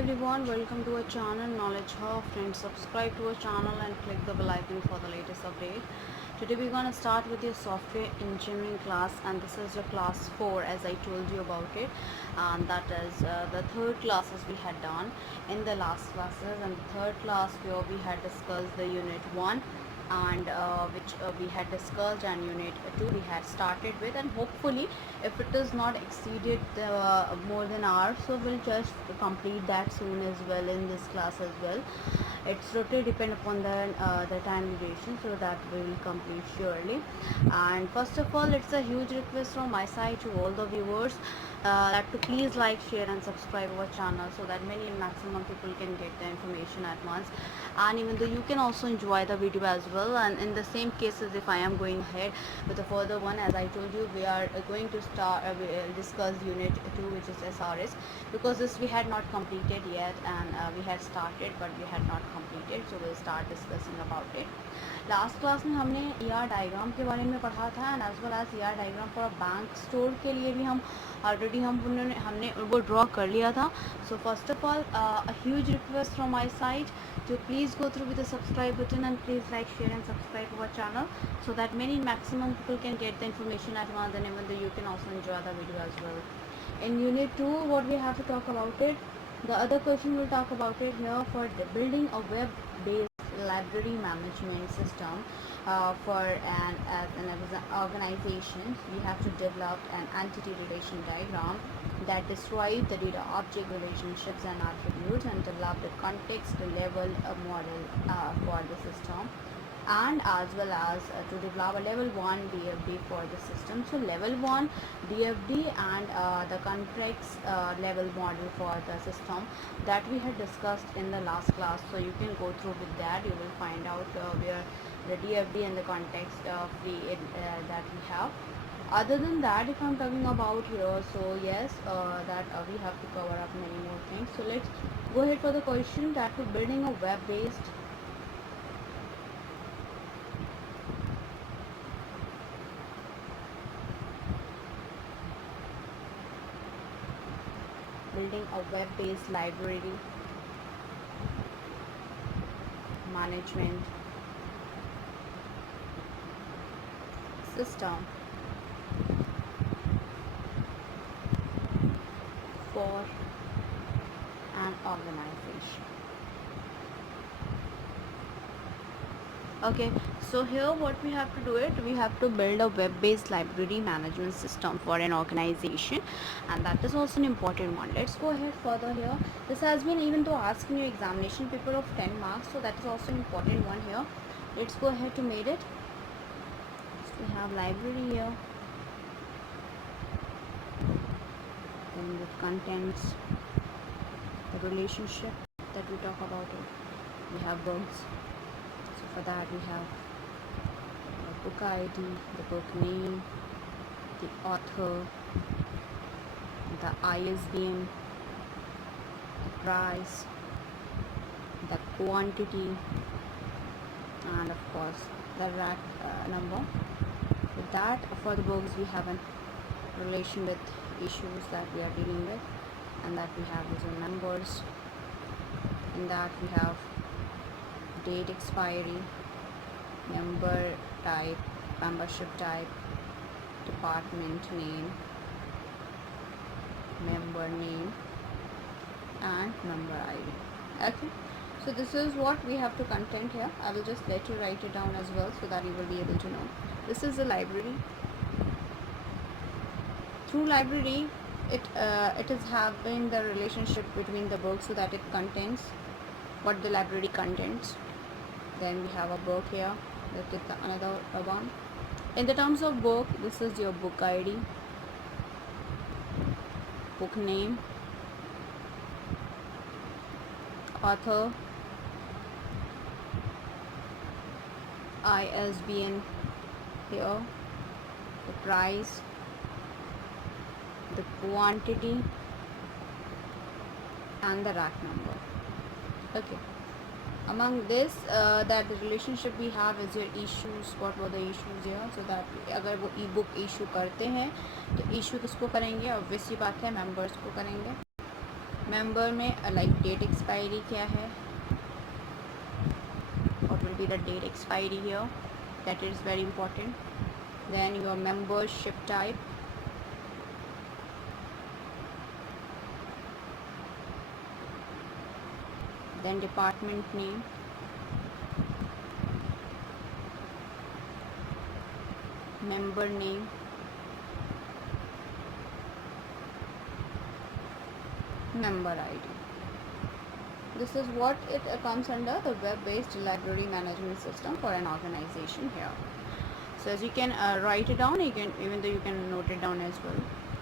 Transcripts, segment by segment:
everyone, welcome to our channel Knowledge Hub. Friends, subscribe to our channel and click the bell icon for the latest update. Today we're gonna start with your software engineering class, and this is your class 4 as I told you about it, and that is the third classes we had done in the last classes. And the third class where we had discussed the unit 1 and which we had discussed, and unit 2 we had started with, and hopefully if it is not exceeded more than hour, so we'll just complete that soon as well in this class as well. It's totally depend upon the time duration, so that we will complete surely. And first of all, it's a huge request from my side to all the viewers that to please like, share and subscribe our channel, so that many maximum people can get the information at once, and even though you can also enjoy the video as well. And in the same cases, if I am going ahead with a further one, as I told you, we are going to start discuss unit 2, which is SRS, because this we had not completed yet, and we had started but we had not completed, so we'll start discussing about it. Last class में हमने ER diagram के बारे में पढ़ा था, and as well as ER diagram for bank store के लिए भी हम ऑलरेडी हमने वो ड्रॉ कर लिया था. So first of all a huge request from my side to please go through with the subscribe button, and please like, share and subscribe our channel, so that many maximum people can get the information at once, and even though you can also enjoy the video as well. In unit 2, what we have to talk about it, the other question we'll talk about it here, for building a web based library management system for as an organization. We have to develop an entity relation diagram that describes the data object relationships and attributes, and develop the context level model for the system, and as well as to develop a level 1 DFD for the system. So level 1 DFD and the context level model for the system that we had discussed in the last class, so you can go through with that. You will find out where the DFD and the context that we have. Other than that, if I'm talking about here, so yes, that we have to cover up many more things. So let's go ahead for the question that we're building a web-based library management system for an organization. Okay, so here what we have to do it, we have to build a web-based library management system for an organization, and that is also an important one. Let's go ahead further here. This has been even though asking you examination paper of 10 marks, so that is also an important one here. Let's go ahead to make it. So we have library here, then the contents, the relationship that we talk about it. We have books. For that we have the book ID, the book name, the author, the ISBN, the price, the quantity, and of course the rack number. With that, for the books we have a relation with issues that we are dealing with, and that we have user numbers. In that we have date expiry, member type, membership type, department name, member name, and member ID. Okay, so this is what we have to content here. I will just let you write it down as well, so that you will be able to know. This is the library. Through library, it is having the relationship between the books, so that it contains what the library contains. Then we have a book here, that is another one. In the terms of book, this is your book ID, book name, author, ISBN here, the price, the quantity, and the rack number. Okay. Among this, that the relationship we have is your issues. What were the issues here? So that अगर वो ई book issue करते हैं तो issue किसको करेंगे? Obviously बात है, members को करेंगे. member में like date expiry क्या है, what will be the date expiry here, that is very important. Then your membership type, then department name, member name, member ID. This is what it comes under the web-based library management system for an organization here. So as you can write it down, you can, even though you can note it down as well.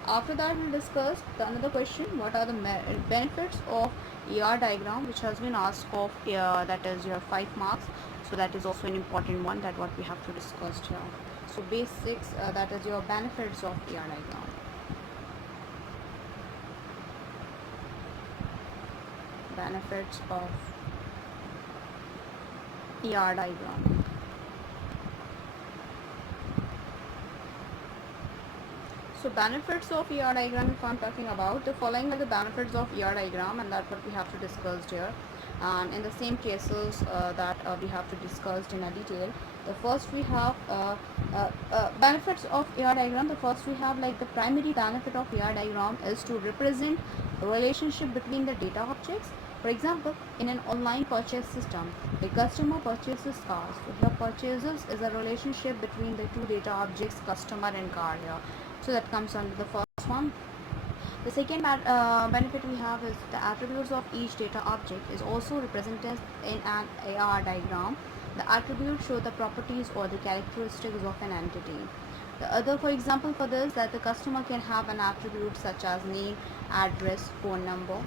After that, we'll discuss another question: what are the benefits of ER diagram, which has been asked of that is your 5 marks. So that is also an important one that what we have to discuss here. So basics, that is your benefits of ER diagram. Benefits of ER diagram. So benefits of ER diagram, if I'm talking about, the following are the benefits of ER diagram, and that's what we have to discuss here. And in the same cases that we have to discuss in a detail. The first we have benefits of ER diagram. The first we have like the primary benefit of ER diagram is to represent a relationship between the data objects. For example, in an online purchase system, a customer purchases cars. So here purchases is a relationship between the two data objects, customer and car here. So that comes under the first one. The second benefit we have is the attributes of each data object is also represented in an AR diagram. The attributes show the properties or the characteristics of an entity. The other, for example, for this, that the customer can have an attribute such as name, address, phone number.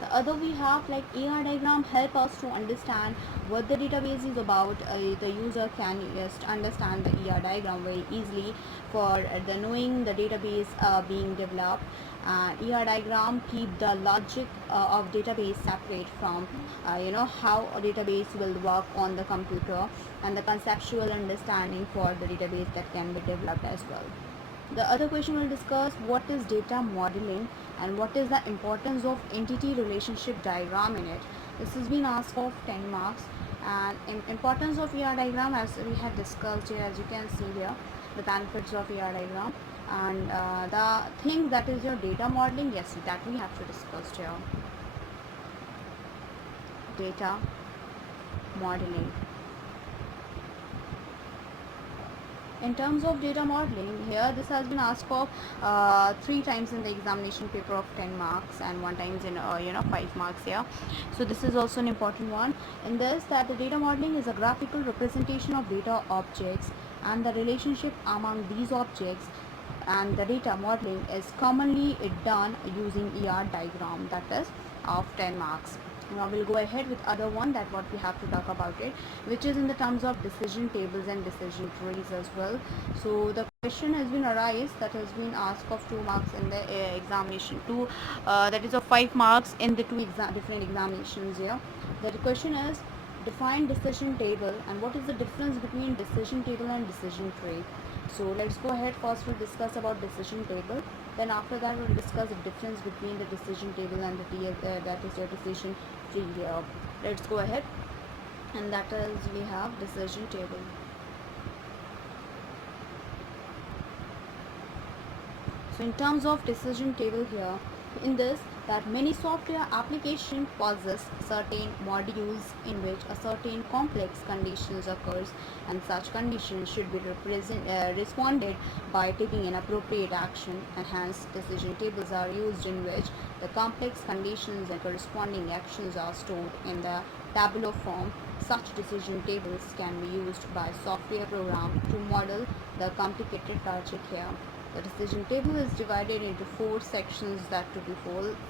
The other we have like AR diagram help us to understand what the database is about. The user can just understand the ER diagram very easily for the knowing the database being developed. ER diagram keep the logic of database separate from how a database will work on the computer, and the conceptual understanding for the database that can be developed as well. The other question we'll discuss: what is data modeling and what is the importance of entity relationship diagram in it. This has been asked of 10 marks. And importance of ER diagram, as we had discussed here, as you can see here, the benefits of ER diagram, and the thing that is your data modeling, yes, that we have to discuss here. Data modeling. In terms of data modeling, here this has been asked for 3 times in the examination paper of 10 marks and 1 times in 5 marks here. So this is also an important one. In this, that the data modeling is a graphical representation of data objects and the relationship among these objects, and the data modeling is commonly done using ER diagram, that is of 10 marks. Now we'll go ahead with other one that what we have to talk about it, which is in the terms of decision tables and decision trees as well. So the question has been arise that has been asked of 2 marks in the examination 2, that is of 5 marks in the 2 different examinations here. The question is define decision table and what is the difference between decision table and decision tree. So let's go ahead. First we'll discuss about decision table, then after that we'll discuss the difference between the decision table and the that is your decision tree here. Let's go ahead, and that is we have decision table. So in terms of decision table here, in this, that many software application possess certain modules in which a certain complex conditions occurs, and such conditions should be responded by taking an appropriate action, and hence decision tables are used in which the complex conditions and corresponding actions are stored in the tabular form. Such decision tables can be used by software program to model the complicated logic here. The decision table is divided into 4 sections that to be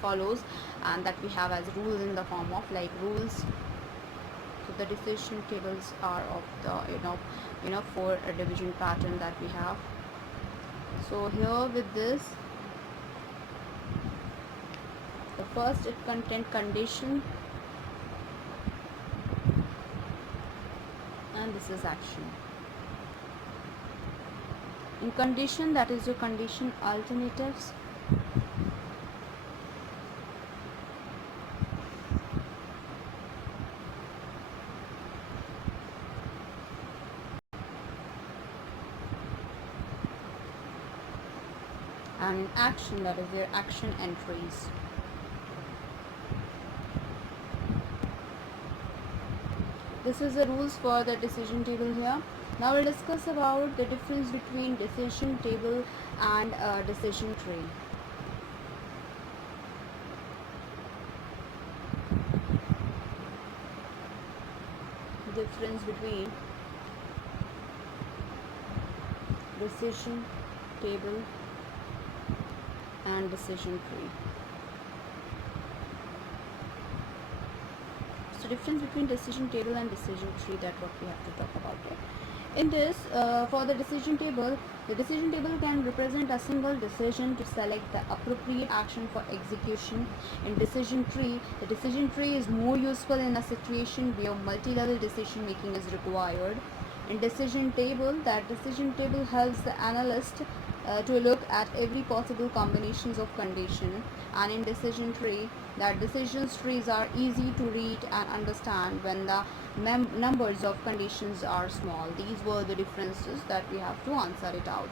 follows, and that we have as rules in the form of like rules. So the decision tables are of the 4 division pattern that we have. So here with this, the first it content condition, and this is action. In condition, that is your condition alternatives. and in action, that is their action entries. This is the rules for the decision table here. Now we'll discuss about the difference between decision table and decision tree. Difference between decision table and decision tree. So difference between decision table and decision tree, that what we have to talk about here. In this, for the decision table can represent a single decision to select the appropriate action for execution. In decision tree, the decision tree is more useful in a situation where multi-level decision making is required. In decision table, that decision table helps the analyst to look at every possible combinations of condition, and in decision tree, that decision trees are easy to read and understand when the numbers of conditions are small. These were the differences that we have to answer it out.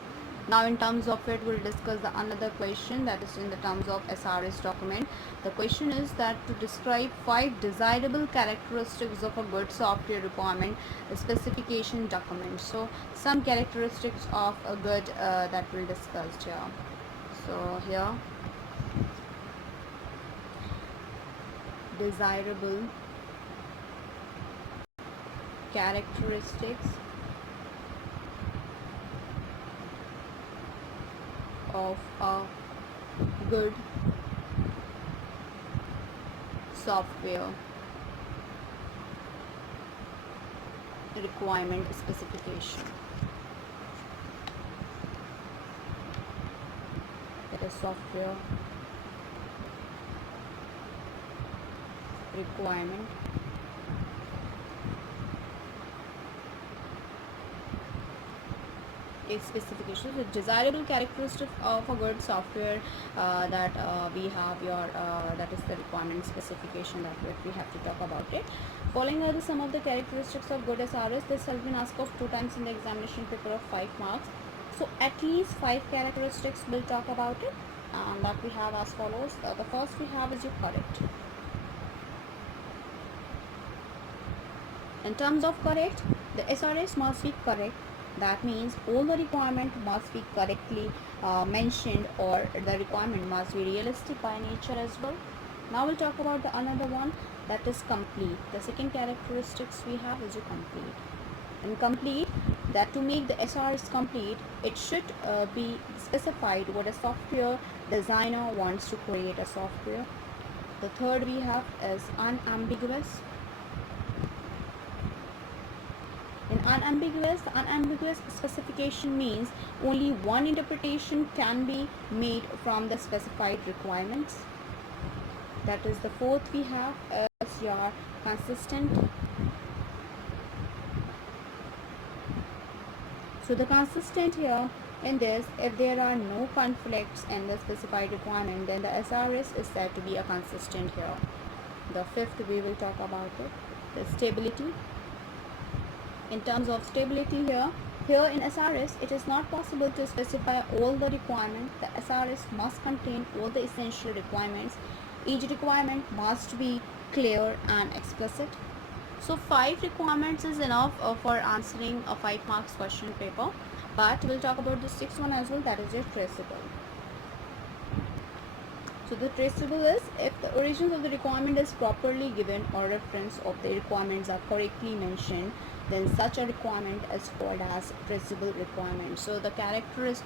Now in terms of it, we'll discuss the another question, that is in the terms of SRS document. The question is that to describe 5 desirable characteristics of a good software requirement specification document. So some characteristics of a good that we'll discuss here. So here, desirable characteristics of a good software requirement specification. That is software requirement specification. The desirable characteristic of a good software that we have your that is the requirement specification that we have to talk about it. Following are the some of the characteristics of good SRS. This has been asked of 2 times in the examination paper of 5 marks. So at least 5 characteristics we'll talk about it, and that we have as follows. The first we have is your correct. In terms of correct, the SRS must be correct. That means all the requirement must be correctly mentioned, or the requirement must be realistic by nature as well. Now we'll talk about the another one, that is complete. The second characteristics we have is your complete. And complete, that to make the SRS complete, it should be specified what a software designer wants to create a software. The third we have is unambiguous. In unambiguous, the unambiguous specification means only one interpretation can be made from the specified requirements. That is the fourth we have as your consistent. So the consistent here in this, if there are no conflicts in the specified requirement, then the SRS is said to be a consistent here. The fifth we will talk about it, the stability. In terms of stability here in SRS, it is not possible to specify all the requirements. The SRS must contain all the essential requirements. Each requirement must be clear and explicit. So 5 requirements is enough for answering a 5 marks question paper, but we'll talk about the 6th one as well, that is your traceable. So the traceable is if the origins of the requirement is properly given or reference of the requirements are correctly mentioned, then such a requirement is called as traceable requirement. So the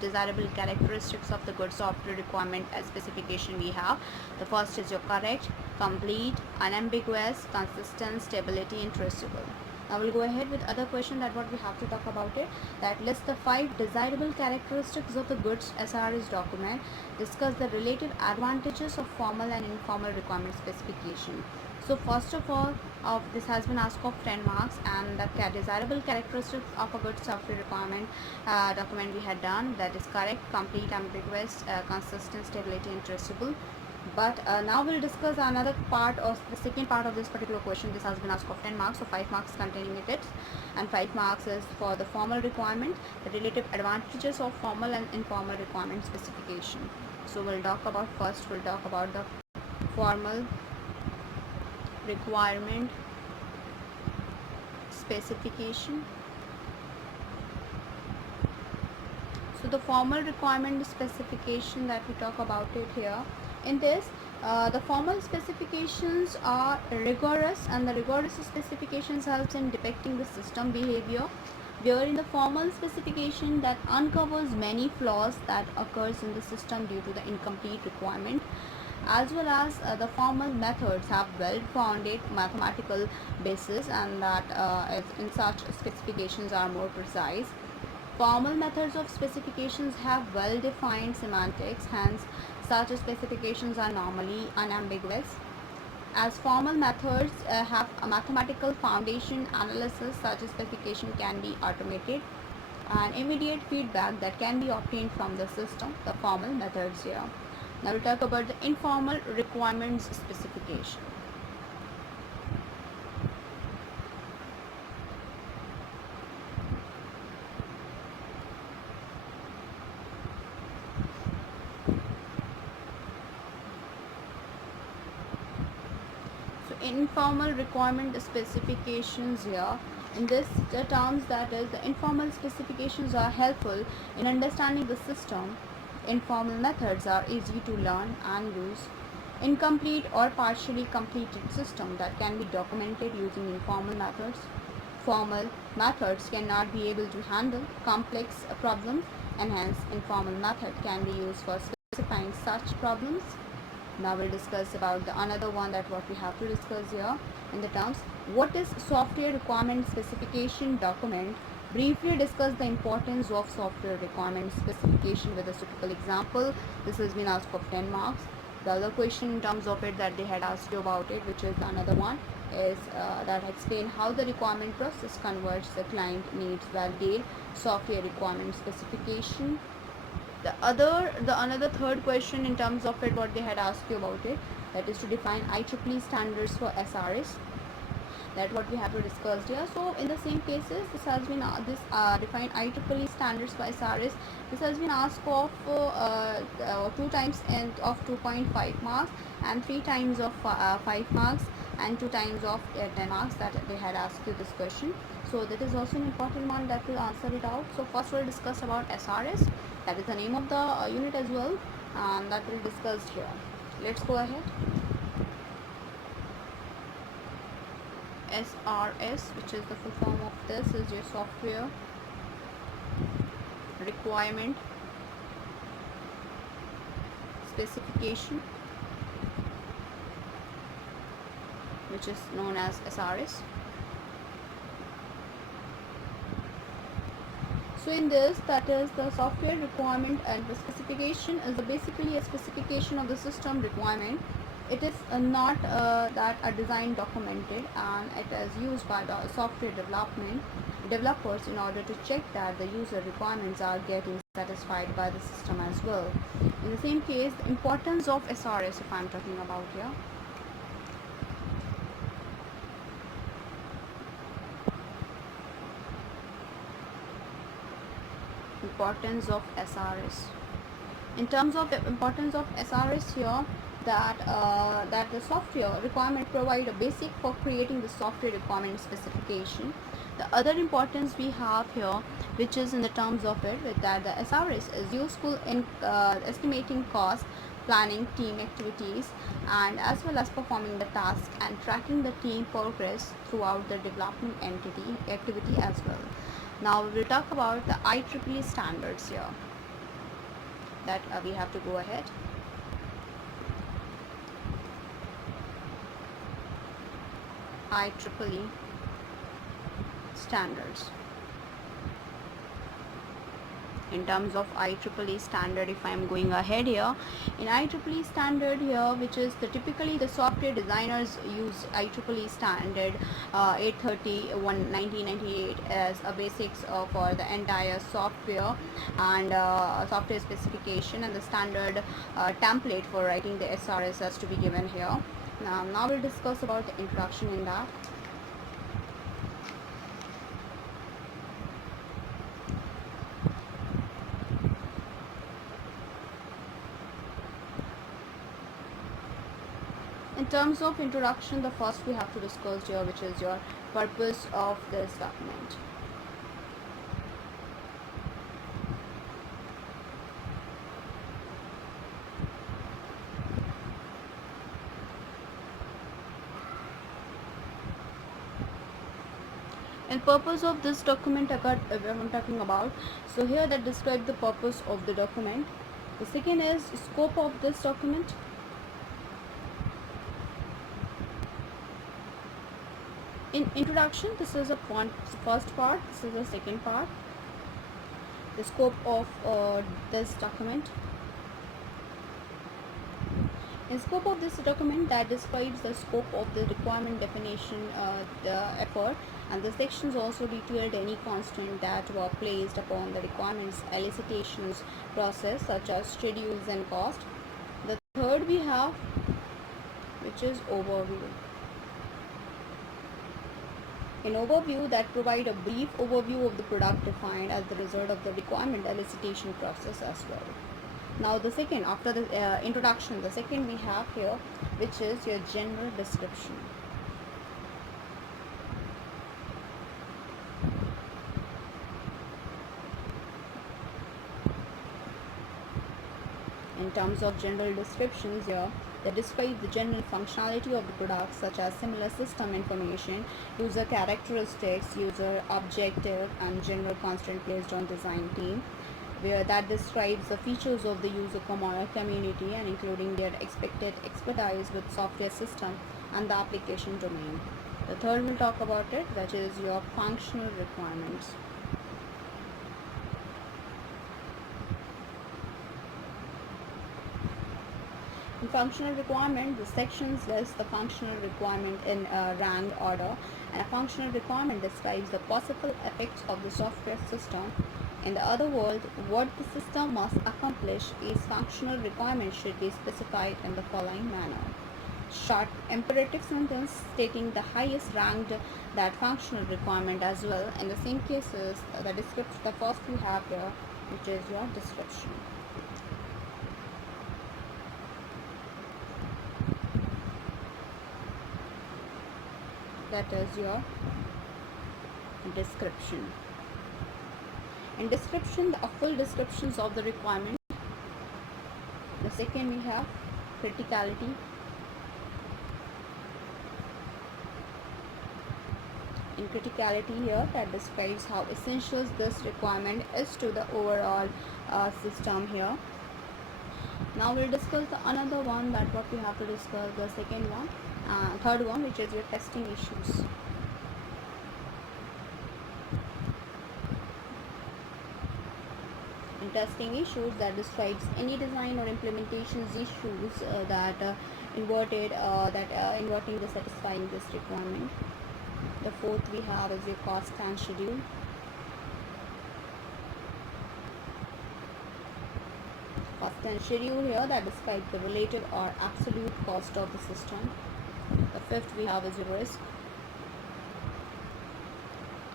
desirable characteristics of the good software requirement as specification we have. The first is your correct, complete, unambiguous, consistent, stability, and traceable. Now we'll go ahead with other question that what we have to talk about it. That lists the 5 desirable characteristics of the good SRS document. Discuss the relative advantages of formal and informal requirement specification. So first of all, this has been asked of 10 marks, and the desirable characteristics of a good software requirement document we had done, that is correct, complete, ambiguous, consistent, stability, and traceable. But now we'll discuss another part, or the second part of this particular question. This has been asked of 10 marks, so 5 marks containing it, and 5 marks is for the formal requirement, the relative advantages of formal and informal requirement specification. So we'll talk about the formal requirement specification. So the formal requirement specification that we talk about it here, in this the formal specifications are rigorous, and the rigorous specifications helps in depicting the system behavior, wherein the formal specification that uncovers many flaws that occurs in the system due to the incomplete requirement, as well as the formal methods have well-founded mathematical basis, and that in such specifications are more precise. Formal methods of specifications have well-defined semantics, hence such specifications are normally unambiguous. As formal methods have a mathematical foundation analysis, such a specification can be automated and immediate feedback that can be obtained from the system, the formal methods here. Now we'll talk about the informal requirements specification. Informal requirement specifications here, in this the terms, that is, the informal specifications are helpful in understanding the system. Informal methods are easy to learn and use. Incomplete or partially completed system that can be documented using informal methods. Formal methods cannot be able to handle complex problems, and hence informal method can be used for specifying such problems. Now we'll discuss about the another one, that what we have to discuss here in the terms, what is software requirement specification document. Briefly discuss the importance of software requirement specification with a typical example. This has been asked for 10 marks. The other question in terms of it that they had asked you about it, which is another one, is that explain how the requirement process converts the client needs validate software requirement specification. Another third question in terms of it, what they had asked you about it, that is to define Ieee standards for SRS. That what we have to discuss here. So in the same cases, this has been define Ieee standards for SRS. This has been asked of 2 times and of 2.5 marks, and 3 times of 5 marks, and 2 times of 10 marks, that they had asked you this question. So that is also an important one that will answer it out. So first we'll discuss about SRS, that is the name of the unit as well, and that we'll discuss here. Let's go ahead. SRS, which is the full form of this, is your software requirement specification, which is known as SRS. So in this, that is the software requirement and the specification is basically a specification of the system requirement. It is not that a design documented, and it is used by the software developers in order to check that the user requirements are getting satisfied by the system as well. In the same case, the importance of SRS, if I am talking about here, importance of SRS. In terms of the importance of SRS here, that the software requirement provide a basic for creating the software requirement specification. The other importance we have here, which is in the terms of it, with that the SRS is useful in estimating cost, planning team activities, and as well as performing the task and tracking the team progress throughout the development activity as well. Now we will talk about the Ieee standards here, that we have to go ahead. Ieee standards. in terms of IEEE standard. If I am going ahead here, in IEEE standard here, which is typically the software designers use IEEE standard 830/1998 as a basics for the entire software and software specification, and the standard template for writing the SRS has to be given here. Now we'll discuss about the introduction in that. In terms of introduction, the first we have to discuss here, which is your purpose of this document. And purpose of this document I'm talking about, so here that describe the purpose of the document. The second is scope of this document. In introduction, this is a first part, this is the second part. The scope of this document. In scope of this document, that describes the scope of the requirement definition, the effort, and the sections also detailed any constraint that were placed upon the requirements elicitations process, such as schedules and cost. The third we have, which is overview. In overview, that provide a brief overview of the product defined as the result of the requirement elicitation process as well. Now the second, after the introduction, the second we have here, which is your general description. In terms of general descriptions here, that describe the general functionality of the product, such as similar system information, user characteristics, user objective, and general constraint placed on design team, where that describes the features of the user community and including their expected expertise with software system and the application domain. The third we'll talk about it, that is your functional requirements. In functional requirement, the sections list the functional requirement in ranked order, and a functional requirement describes the possible effects of the software system. In the other words, what the system must accomplish is functional requirements should be specified in the following manner. Short imperative sentence stating the highest ranked that functional requirement as well. In the same cases, the description, the first we have here, which is your description. That is your description. In description, the full descriptions of the requirement. The second we have criticality. In criticality here, that describes how essential this requirement is to the overall system here. Now we'll discuss another one, that what we have to discuss, the second one, third one, which is your testing issues. In testing issues, that describes any design or implementations issues inverting the satisfying this requirement. The fourth we have is your cost and schedule. Cost and schedule here, that describes the relative or absolute cost of the system. The fifth we have is your risk.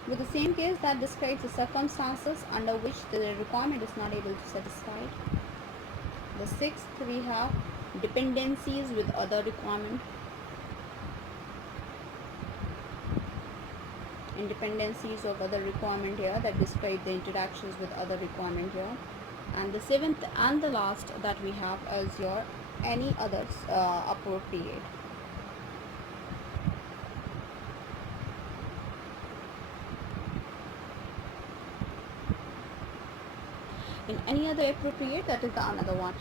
With the same case, that describes the circumstances under which the requirement is not able to satisfy. The sixth we have dependencies with other requirement. Dependencies of other requirement here, that describe the interactions with other requirement here. And the seventh and the last that we have is your any others appropriate. In any other appropriate, that is the another one.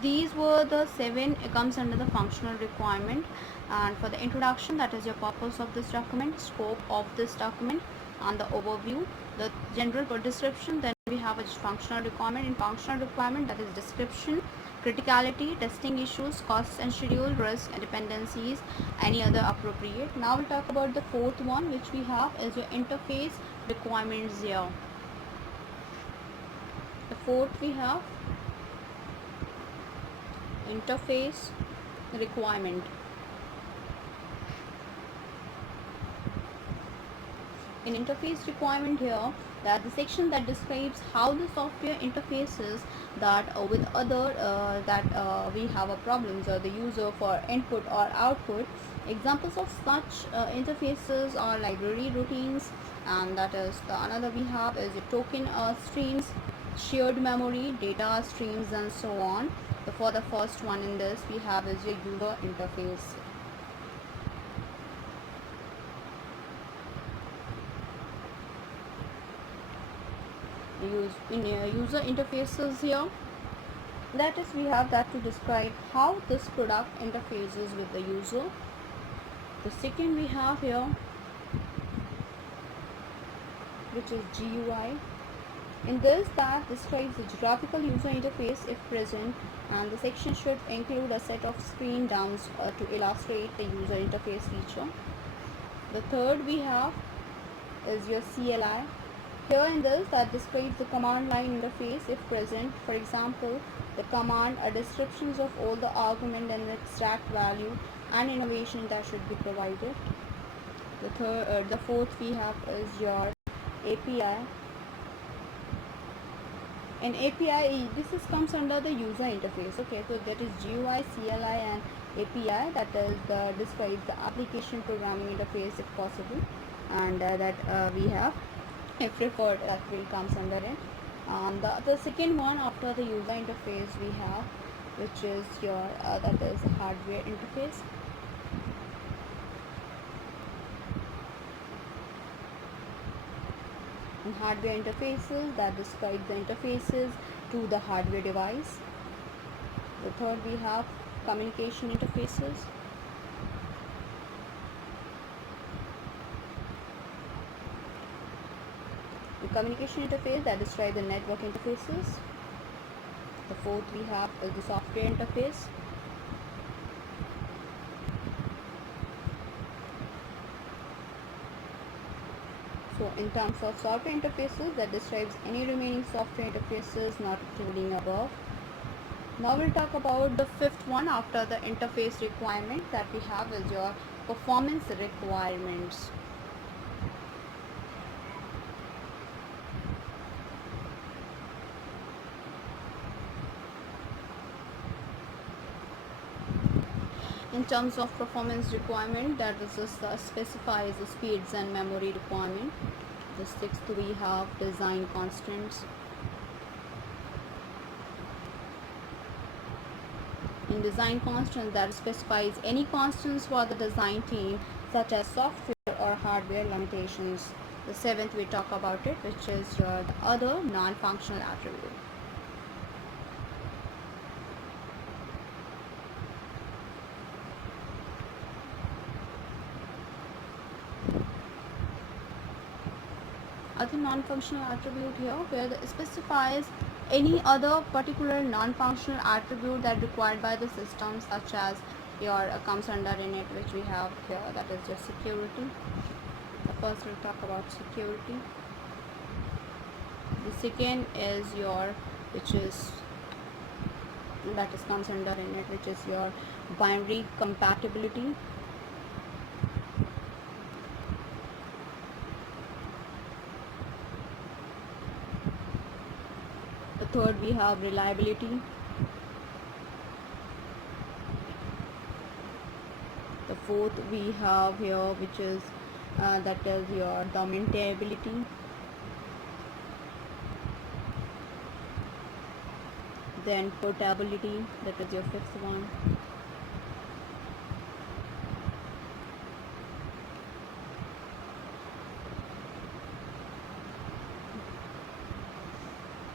These were the 7. It comes under the functional requirement. And for the introduction, that is your purpose of this document, scope of this document, and the overview, the general description. Then we have a functional requirement. In functional requirement, that is description, criticality, testing issues, costs and schedule, risk and dependencies, any other appropriate. Now we'll talk about the fourth one, which we have is your interface requirements here. The fourth we have interface requirement. In interface requirement here, that the section that describes how the software interfaces that with other we have a problems or the user for input or output. Examples of such interfaces are library routines, and that is the another we have is the token streams, shared memory, data streams, and so on. So for the first one in this we have is your user interface. User interfaces here, that is we have that to describe how this product interfaces with the user. The second we have here, which is GUI. In this, that describes the graphical user interface if present, and the section should include a set of screen downs to illustrate the user interface feature. The third we have is your CLI. Here in this, that describes the command line interface if present. For example, the command descriptions of all the argument and extract value and innovation that should be provided. The fourth we have is your API. In API, this comes under the user interface. Okay, so that is GUI, CLI, and API. That is describes the application programming interface if possible, and we have if referred, that will comes under it. The second one after the user interface we have, which is your that is hardware interface. And hardware interfaces, that describe the interfaces to the hardware device. The third we have communication interfaces. The communication interface, that describe the network interfaces. The fourth we have is the software interface. So in terms of software interfaces, that describes any remaining software interfaces not including above. Now we'll talk about the fifth one after the interface requirement, that we have is your performance requirements. In terms of performance requirement, that is specifies the speeds and memory requirement. The sixth we have design constants. In design constants, that specifies any constants for the design team, such as software or hardware limitations. The seventh we talk about it, which is the other non-functional attribute. Other non-functional attribute here, where it specifies any other particular non-functional attribute that required by the system, such as your comes under in it, which we have here, that is your security. The first we'll talk about security. The second is your, which is that is comes under in it, which is your binary compatibility. Third we have reliability. The fourth we have here, which is that is your the maintainability. Then portability, that is your fifth one.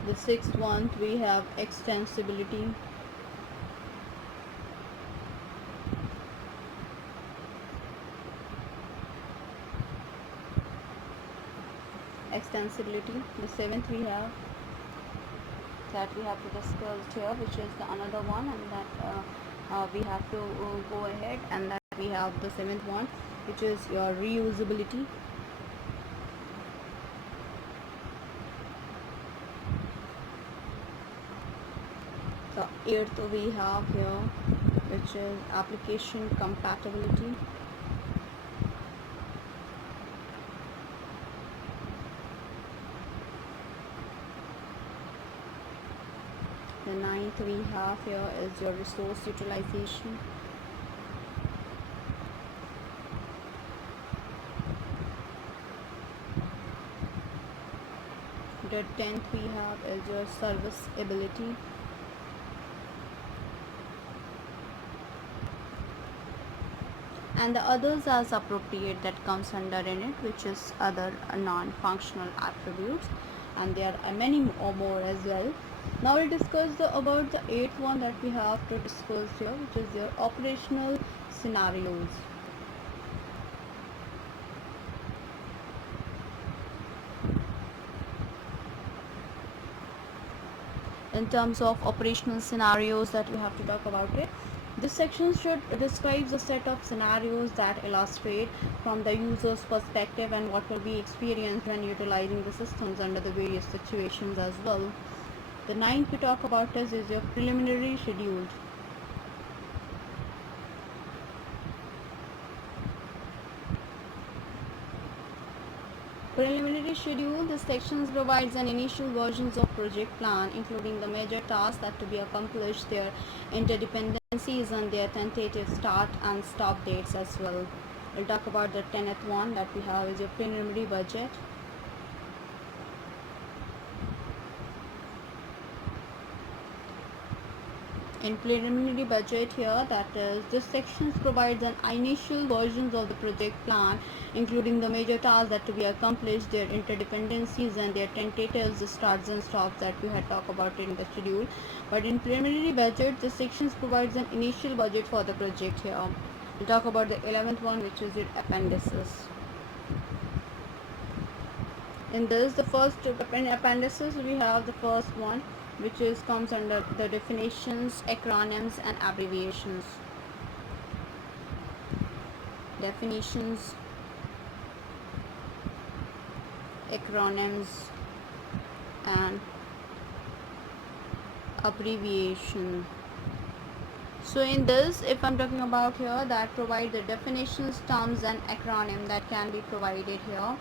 The sixth one we have extensibility. extensibility. The seventh we have to discuss here, which is the another one, and that we have to go ahead, and that we have the seventh one, which is your reusability. The eighth we have here, which is application compatibility. The ninth we have here is your resource utilization. The 10th we have is your serviceability. And the others as appropriate that comes under in it, which is other non-functional attributes, and there are many or more as well. Now we'll discuss about the eighth one that we have to discuss here, which is your operational scenarios. In terms of operational scenarios that we have to talk about it, this section should describe a set of scenarios that illustrate from the user's perspective and what will be experienced when utilizing the systems under the various situations as well. The ninth we talk about is your preliminary schedule. Preliminary schedule. This section provides an initial versions of project plan, including the major tasks that to be accomplished, their interdependencies, and their tentative start and stop dates as well. We'll talk about the 10th one that we have is your preliminary budget. In preliminary budget here, that is, this section provides an initial versions of the project plan, including the major tasks that to be accomplished, their interdependencies, and their tentatives, the starts and stops that we had talked about in the schedule. But in preliminary budget, this section provides an initial budget for the project here. We'll talk about the 11th one, which is the appendices. In this, the first appendices, we have the first one, which is comes under the definitions, acronyms, and abbreviations. Definitions, acronyms, and abbreviation. So in this, if I'm talking about here, that provide the definitions, terms, and acronym that can be provided here.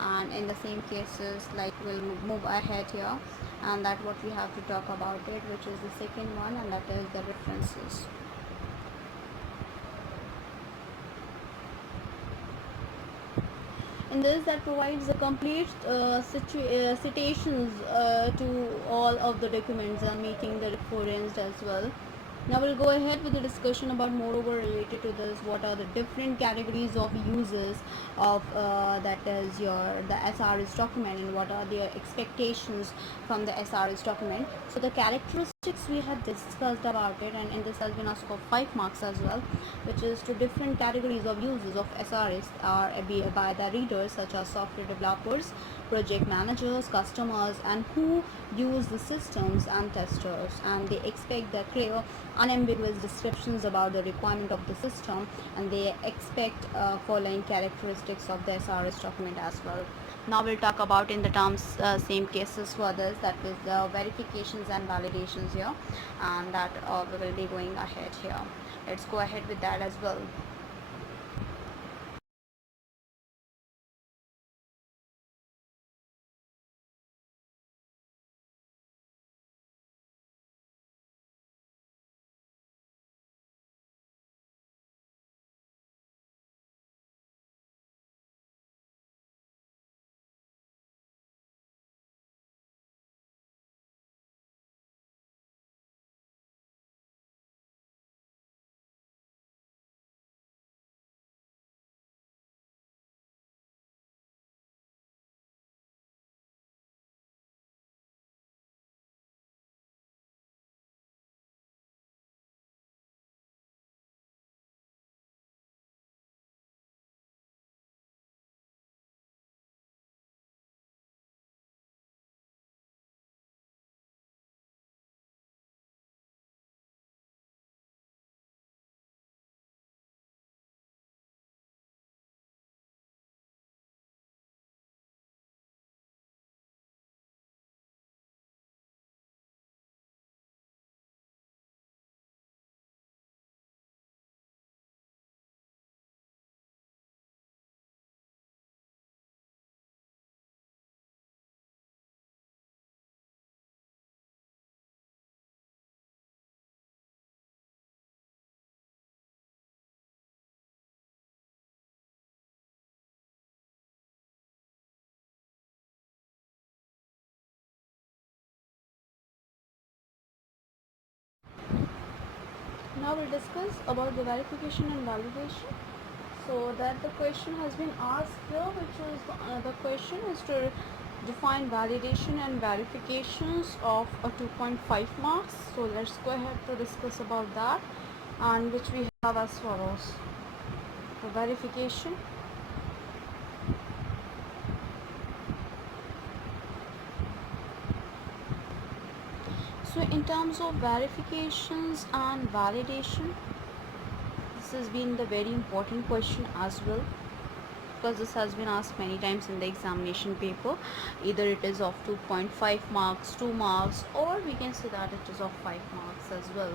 And in the same cases, like we'll move ahead here, and that what we have to talk about it, which is the second one, and that is the references. In this, that provides the complete citations to all of the documents and making the referenced as well. Now we'll go ahead with the discussion about moreover related to this, what are the different categories of uses of that is the SRS document, and what are their expectations from the SRS document. So the characteristics we have discussed about it, and this has been asked for 5 marks as well, which is to different categories of uses of SRS are by the readers, such as software developers, project managers, customers, and who use the systems, and testers, and they expect the clear, unambiguous descriptions about the requirement of the system, and they expect following characteristics of the SRS document as well. Now we'll talk about in the terms same cases for this, that is the verifications and validations here, and that we will be going ahead here. Let's go ahead with that as well. now we'll discuss about the verification and validation. So that the question has been asked here, which is the question is to define validation and verifications of a 2.5 marks. So let's go ahead to discuss about that, and which we have as follows: the verification. So in terms of verifications and validation, this has been the very important question as well, because this has been asked many times in the examination paper. Either it is of 2.5 marks, 2 marks, or we can say that it is of 5 marks as well.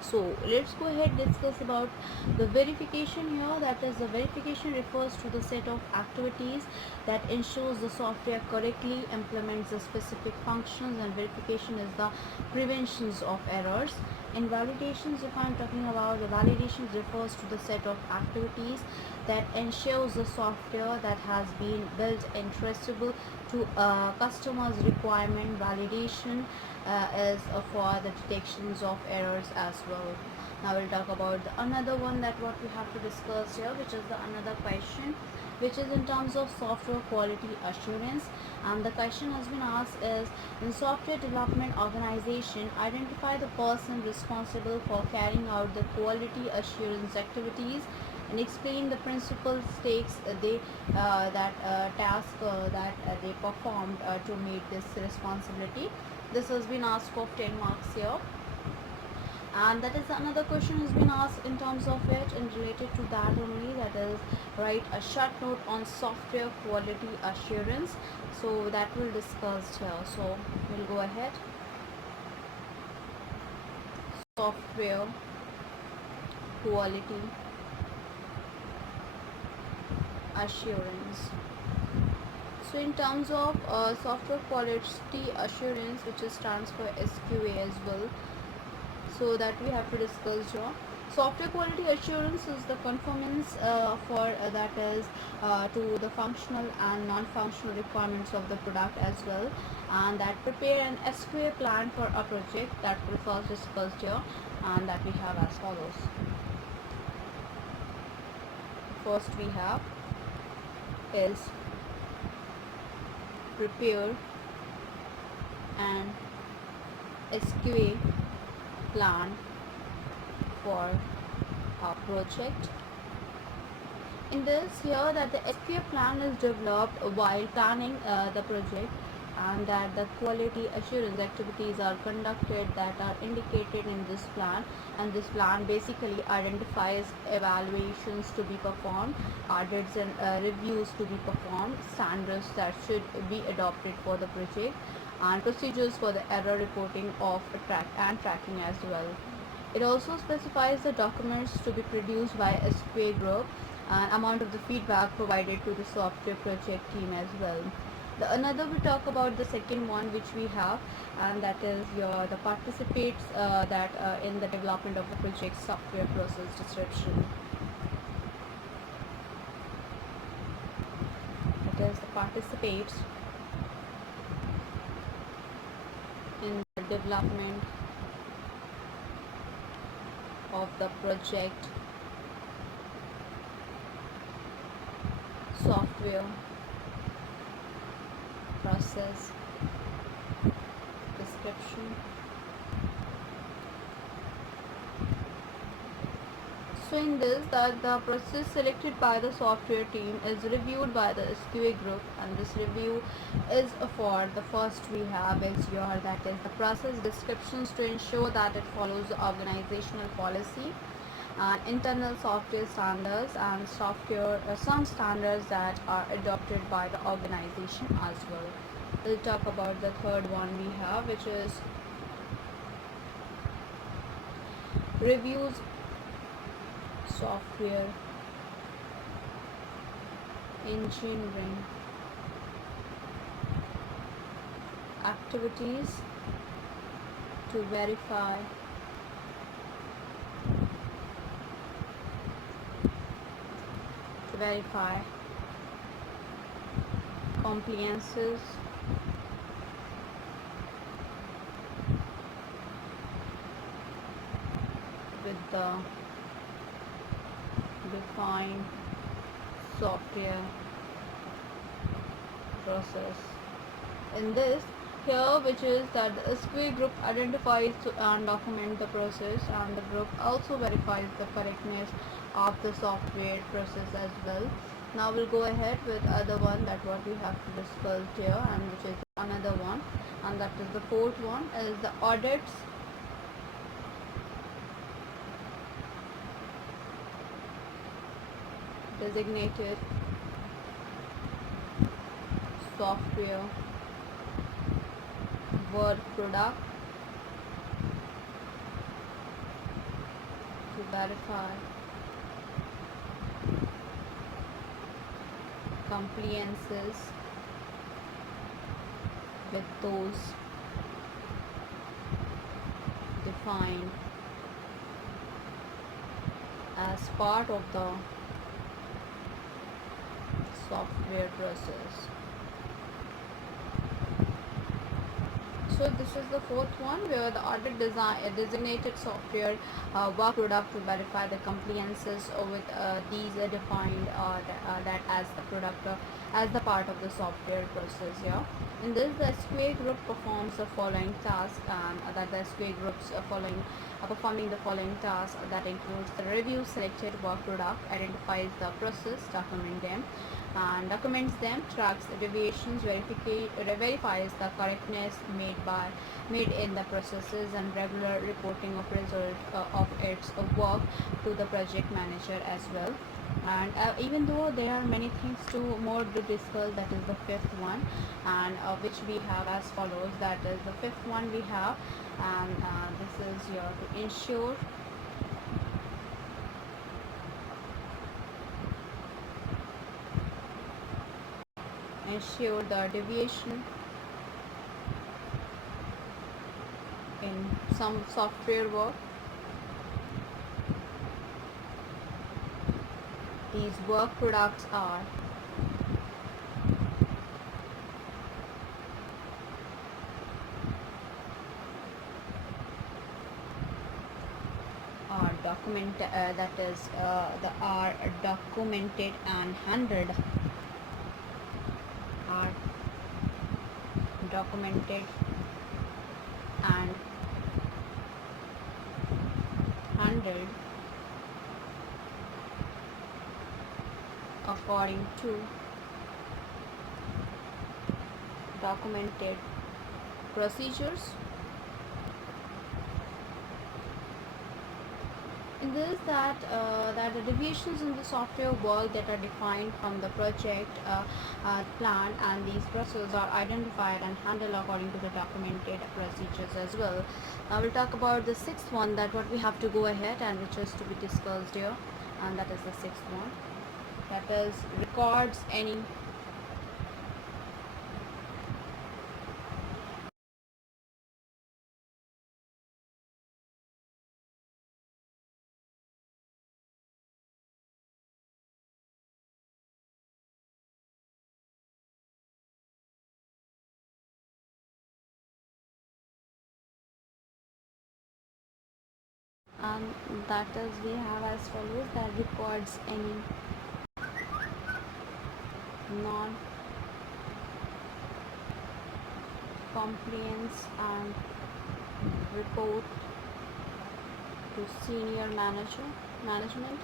So let's go ahead discuss about the verification here. That is, the verification refers to the set of activities that ensures the software correctly implements the specific functions, and verification is the preventions of errors. In validations, if I'm talking about the validations, refers to the set of activities that ensures the software that has been built and traceable to a customer's requirement. Validation is for the detections of errors as well. Now we'll talk about another one, that what we have to discuss here, which is the another question, which is in terms of software quality assurance. And the question has been asked is: in software development organization, identify the person responsible for carrying out the quality assurance activities and explain the principal stakes task that they performed to meet this responsibility. This has been asked for 10 marks here. And that is another question has been asked in terms of which, and related to that only, that is, write a short note on software quality assurance. So that we'll discuss here. So we'll go ahead. Software quality assurance. So in terms of software quality assurance, which is stands for SQA as well, so that we have to discuss here. Software quality assurance is the conformance that is to the functional and non-functional requirements of the product as well, and that prepare an SQA plan for a project. That we first discussed here, and that we have as follows. First we have is prepare an SQA plan for a project. In this here, that the SQA plan is developed while planning the project, and that the quality assurance activities are conducted that are indicated in this plan, and this plan basically identifies evaluations to be performed, audits and reviews to be performed, standards that should be adopted for the project, and procedures for the error reporting of tracking as well. It also specifies the documents to be produced by a SQA group and amount of the feedback provided to the software project team as well. Another we talk about the second one which we have, and that is the participates in the development of the project software process description. It is the participates in the development of the project software process description. So in this, that the process selected by the software team is reviewed by the SQA group, and this review is for the first we have is that is the process descriptions to ensure that it follows the organizational policy and internal software standards and some standards that are adopted by the organization as well. We'll talk about the third one we have, which is reviews software engineering activities to verify compliances with the define software process. In this, here, which is that the SQA group identifies and documents the process, and the group also verifies the correctness of the software process as well. Now we'll go ahead with other one that what we have to discuss here, and which is another one, and that is the fourth one is the audits designated software work product to verify compliances with those defined as part of the software process. So this is the fourth one, where the audit designated software work product to verify the compliances with these defined that as the product as the part of the software process. Yeah. In this, the SQA group performs the following tasks, and that the SQA groups performing the following tasks that includes the review selected work product, identifies the process, document them, and documents them, tracks the deviations, verifies the correctness made in the processes, and regular reporting of results of its work to the project manager as well. And even though there are many things to more to discuss, that is the fifth one, and which we have as follows. That is the fifth one we have, and this is your to ensure the deviation in some software work. These work products are are documented and handled, are documented and handled according to documented procedures. In this, that the deviations in the software work that are defined from the project plan, and these processes are identified and handled according to the documented procedures as well. Now we'll talk about the sixth one, that what we have to go ahead and which is to be discussed here, and that is the sixth one, that is records any that is we have as follows, that records any non compliance and report to senior management.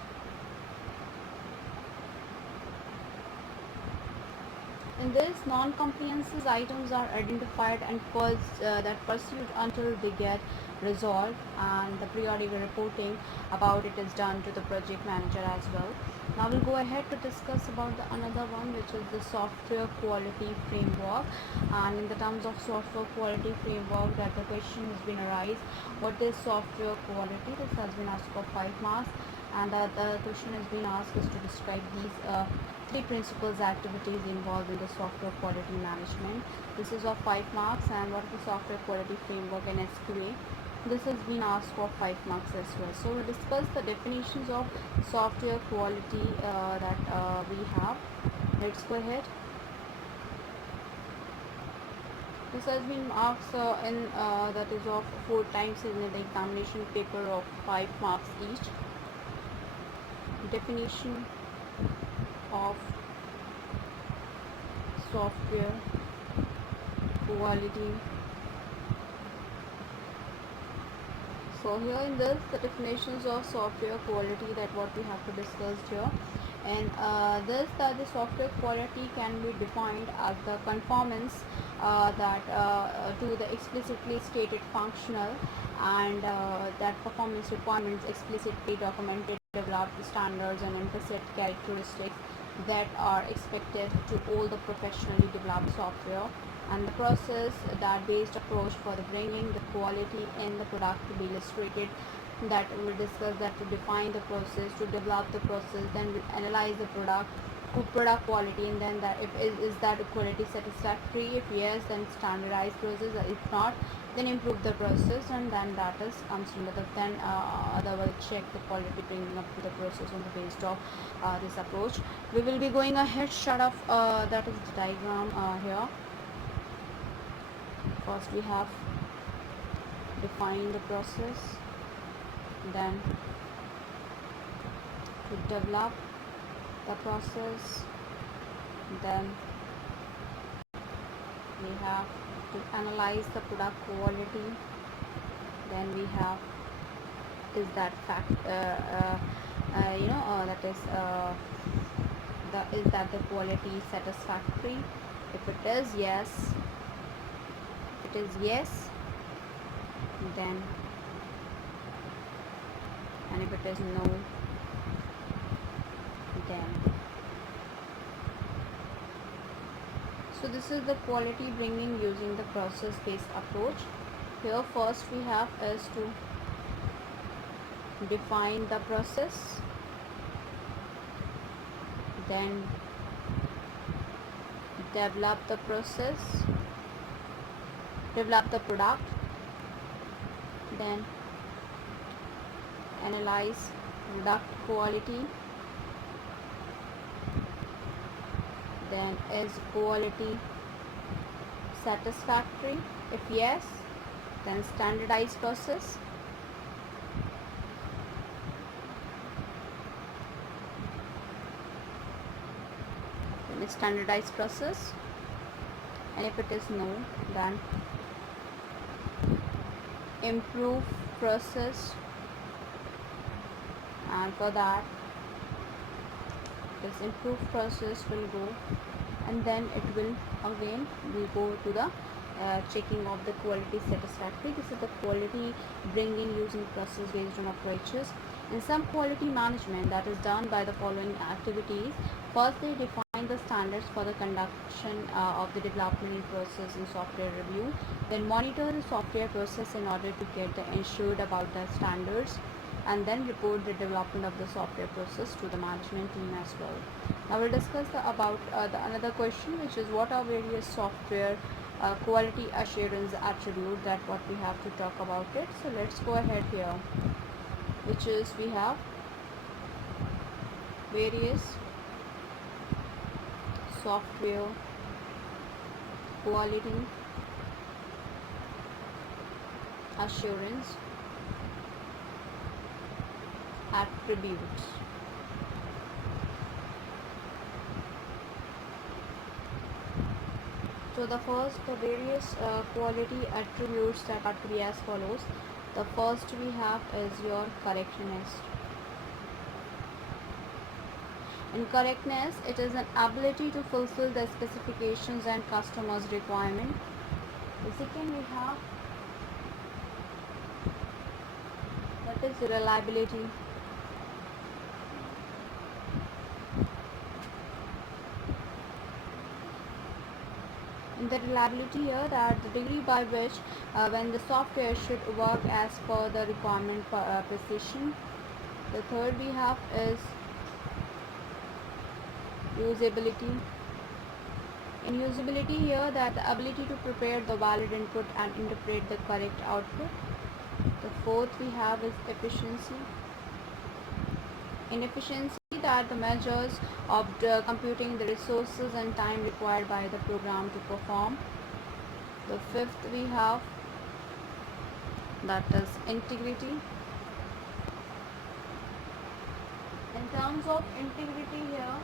In this, non-compliances items are identified and pursued until they get resolved, and the periodic reporting about it is done to the project manager as well. Now we'll go ahead to discuss about the another one, which is the software quality framework. And in the terms of software quality framework, that the question has been arise, what is software quality? This has been asked for 5 marks, and the question has been asked is to describe these three principles activities involved in the software quality management. This is of 5 marks. And what is the software quality framework in SQA? This has been asked for 5 marks as well. So we'll discuss the definitions of software quality that we have. Let's go ahead. This has been marks that is of 4 times in the examination paper of 5 marks each. Definition of software quality. So here in this, the definitions of software quality, that what we have to discuss here. And the software quality can be defined as the conformance to the explicitly stated functional and that performance requirements, explicitly documented developed standards and implicit characteristics that are expected to all the professionally developed software, and the process that based approach for the bringing the quality in the product to be illustrated. That we will discuss that to define the process, to develop the process, then we'll analyze the product quality, and then that is that quality satisfactory. If yes, then standardize process. If not, then improve the process, and then that is comes under the then other will check the quality bringing up to the process on the based of this approach. We will be going ahead. Shut off that is the diagram here. First we have defined the process, then to develop the process, then we have to analyze the product quality, then we have is that fact is that the quality satisfactory. If it is yes, then, and if it is no, then. So this is the quality bringing using the process based approach. Here first we have is to define the process, then develop the product, then analyze product quality, then is quality satisfactory. If yes, then standardize process. Then it's standardized process, and if it is no, then improve process, and for that this improved process will go, and then it will again we go to the checking of the quality satisfactory. This is the quality bringing using process based on approaches. In some quality management that is done by the following activities. First, they define the standards for the conduction of the development process in software review, then monitor the software process in order to get the ensured about the standards, and then report the development of the software process to the management team as well. Now we'll discuss about another question, which is what are various software quality assurance attributes, that what we have to talk about it. So let's go ahead here, which is we have various software quality assurance attributes. So the first, the various quality attributes that are to be as follows. The first we have is your correctness. In correctness, it is an ability to fulfill the specifications and customers' requirement. The second we have, that is reliability. In the reliability here, that the degree by which when the software should work as per the requirement precision. The third we have is usability. In usability here, that the ability to prepare the valid input and interpret the correct output. The fourth we have is efficiency. In efficiency, that the measures of the computing the resources and time required by the program to perform. The fifth we have, that is integrity. In terms of integrity here,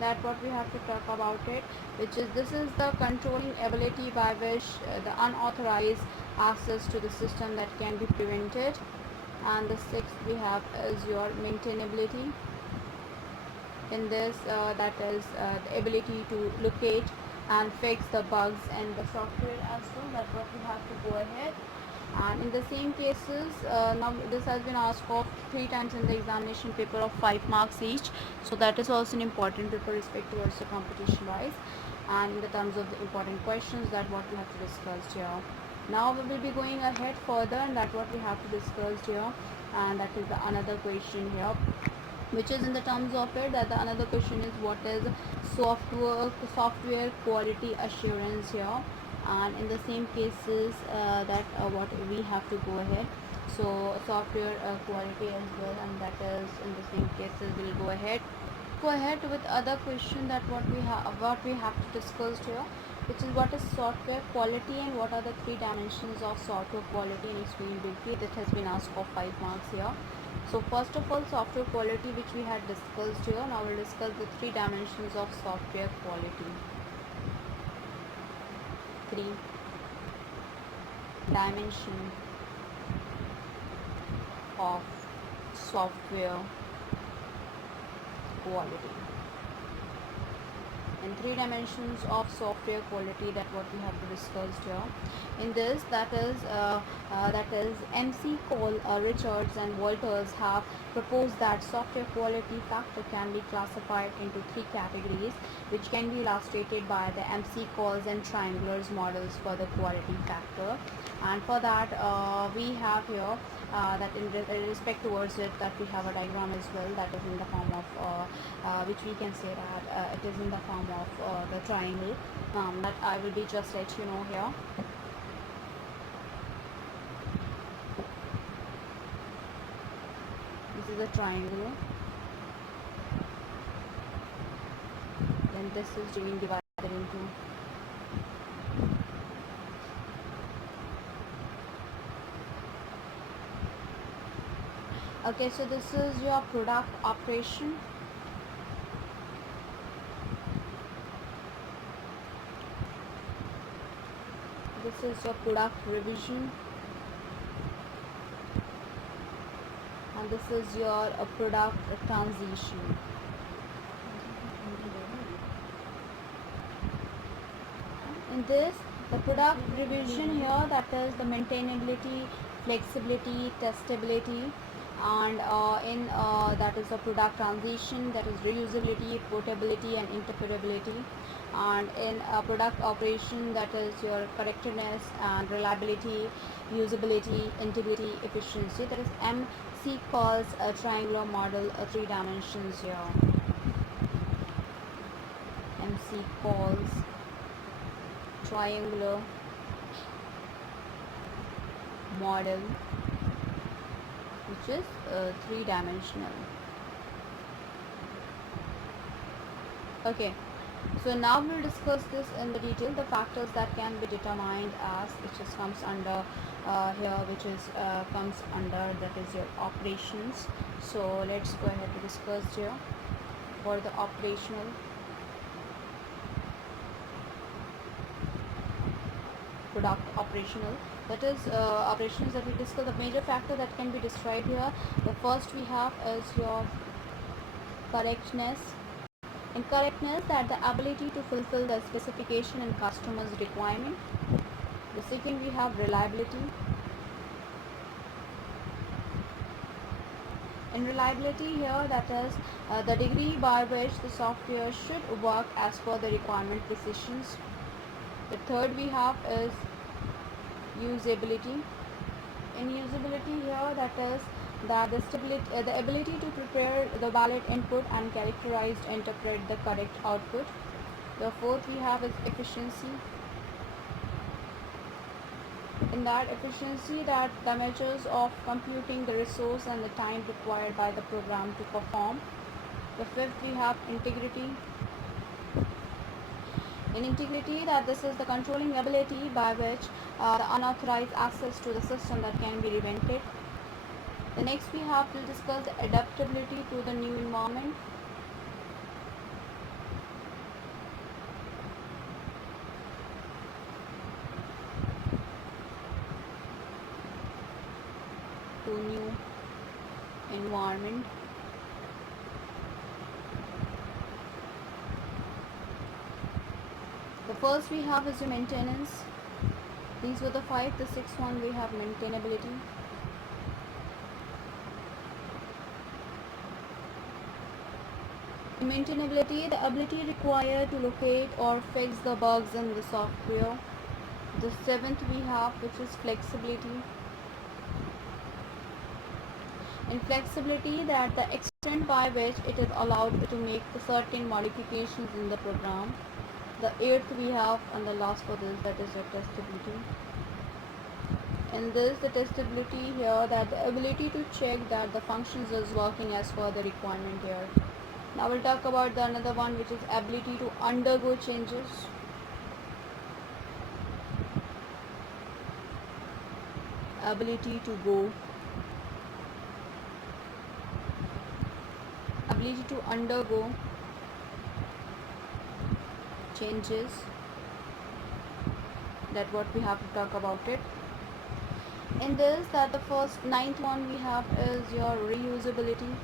that what we have to talk about it, which is this is the controlling ability by which the unauthorized access to the system that can be prevented. And the sixth we have is your maintainability. In this, that is the ability to locate and fix the bugs in the software as well. That's what we have to go ahead. And in the same cases, now this has been asked for 3 times in the examination paper of 5 marks each, so that is also an important paper respect towards the competition wise. And in the terms of the important questions, that what we have to discuss here. Now we will be going ahead further, and that what we have to discuss here, and that is the another question here, which is in the terms of it, that the another question is what is software quality assurance here. And in the same cases, that what we have to go ahead, so software quality as well, and that is in the same cases we'll go ahead with other question, that what we have to discuss here, which is what is software quality and what are the 3 dimensions of software quality in Reusability. That has been asked for 5 marks here. So first of all, software quality, which we had discussed here. Now we'll discuss the 3 dimensions of software quality. 3 dimension of software quality. And 3 dimensions of software quality, that what we have to discuss here. In this, that is MC Cole, Richards and Walters have proposed that software quality factor can be classified into 3 categories, which can be illustrated by the MC Coles and triangulars models for the quality factor. And for that, we have here that in respect towards it, that we have a diagram as well, that is in the form of which we can say that it is in the form of the triangle, that I will be just let you know here. This is a triangle, then this is being divided into okay, so this is your product operation, this is your product revision, and this is your product transition. In this, the product revision here, that is the maintainability, flexibility, testability, and in that is the product transition, that is reusability, portability and interpretability. And in product operation, that is your correctness and reliability, usability, integrity, efficiency. That is MC calls a triangular model 3 dimensions here. MC calls triangular model, which is 3 dimensional. Okay, so now we'll discuss this in the detail, the factors that can be determined as, which is comes under here, which is comes under, that is your operations. So let's go ahead to discuss here for the operational. Product operational, that is operations that we discuss, the major factor that can be described here. The first we have is your correctness. In correctness, that the ability to fulfill the specification and customer's requirement. The second we have reliability. In reliability here, that is the degree by which the software should work as per the requirement precisions. The third we have is usability. In usability here, that is the ability to prepare the valid input and characterized interpret the correct output. The fourth we have is efficiency. In that efficiency, that the measures of computing the resource and the time required by the program to perform. The fifth we have integrity. In integrity, that this is the controlling ability by which the unauthorized access to the system that can be prevented. The next we have to discuss the adaptability to the new environment. To new environment. The first we have is the maintenance. These were the 5. The 6th one we have maintainability. In maintainability, the ability required to locate or fix the bugs in the software. The 7th we have, which is flexibility. In flexibility, that the extent by which it is allowed to make certain modifications in the program. The 8th we have, and the last for this, that is the testability. In this, the testability here, that the ability to check that the functions is working as per the requirement here. Now we'll talk about the another one, which is ability to undergo changes. Ability to undergo changes. That what we have to talk about it. In this, that the first 9th one we have is your reusability.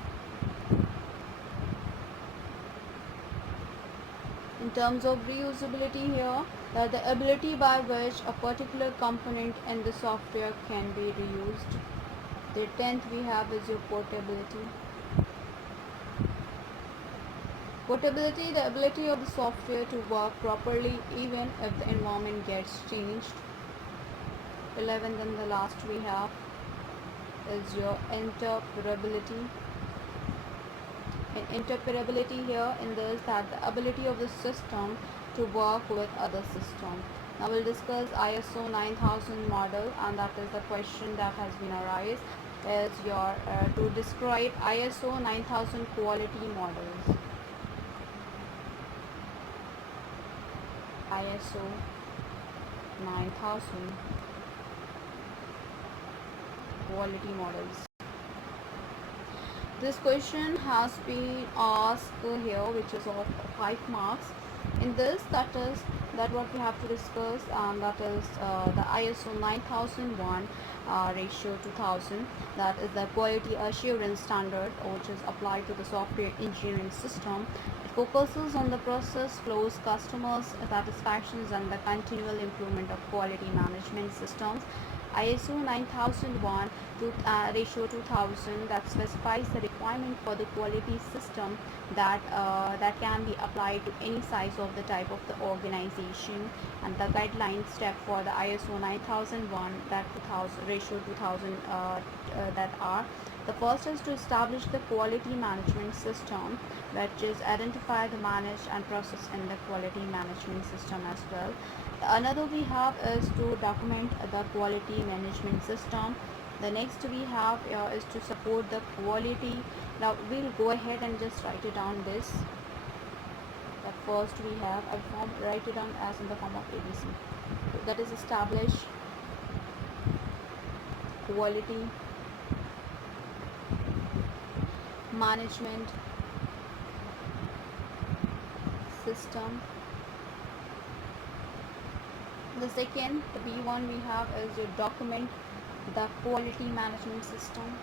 In terms of reusability here, that the ability by which a particular component in the software can be reused. The 10th we have is your portability. Portability, the ability of the software to work properly even if the environment gets changed. 11th and the last we have is your interoperability. In interoperability here, in this, that the ability of the system to work with other systems. Now we'll discuss ISO 9000 model, and that is the question that has been arised, is your to describe ISO 9000 quality models. ISO 9000 quality models. This question has been asked here, which is of 5 marks. In this, that what we have to discuss, that is the ISO 9001 ratio 2000. That is the quality assurance standard, which is applied to the software engineering system. It focuses on the process flows, customers satisfactions, and the continual improvement of quality management systems. ISO 9001 to ratio 2000, that specifies the requirement for the quality system that can be applied to any size of the type of the organization, and the guideline step for the ISO 9001 that 2000 ratio 2000 that are: the first is to establish the quality management system, which is identify the manage and process in the quality management system as well. Another we have is to document the quality management system. The next we have is to support the quality. Now we'll go ahead and just write it down this. The first we have, write it down as in the form of ABC. That is establish quality management system. The second, the B1 we have is your document the quality management system.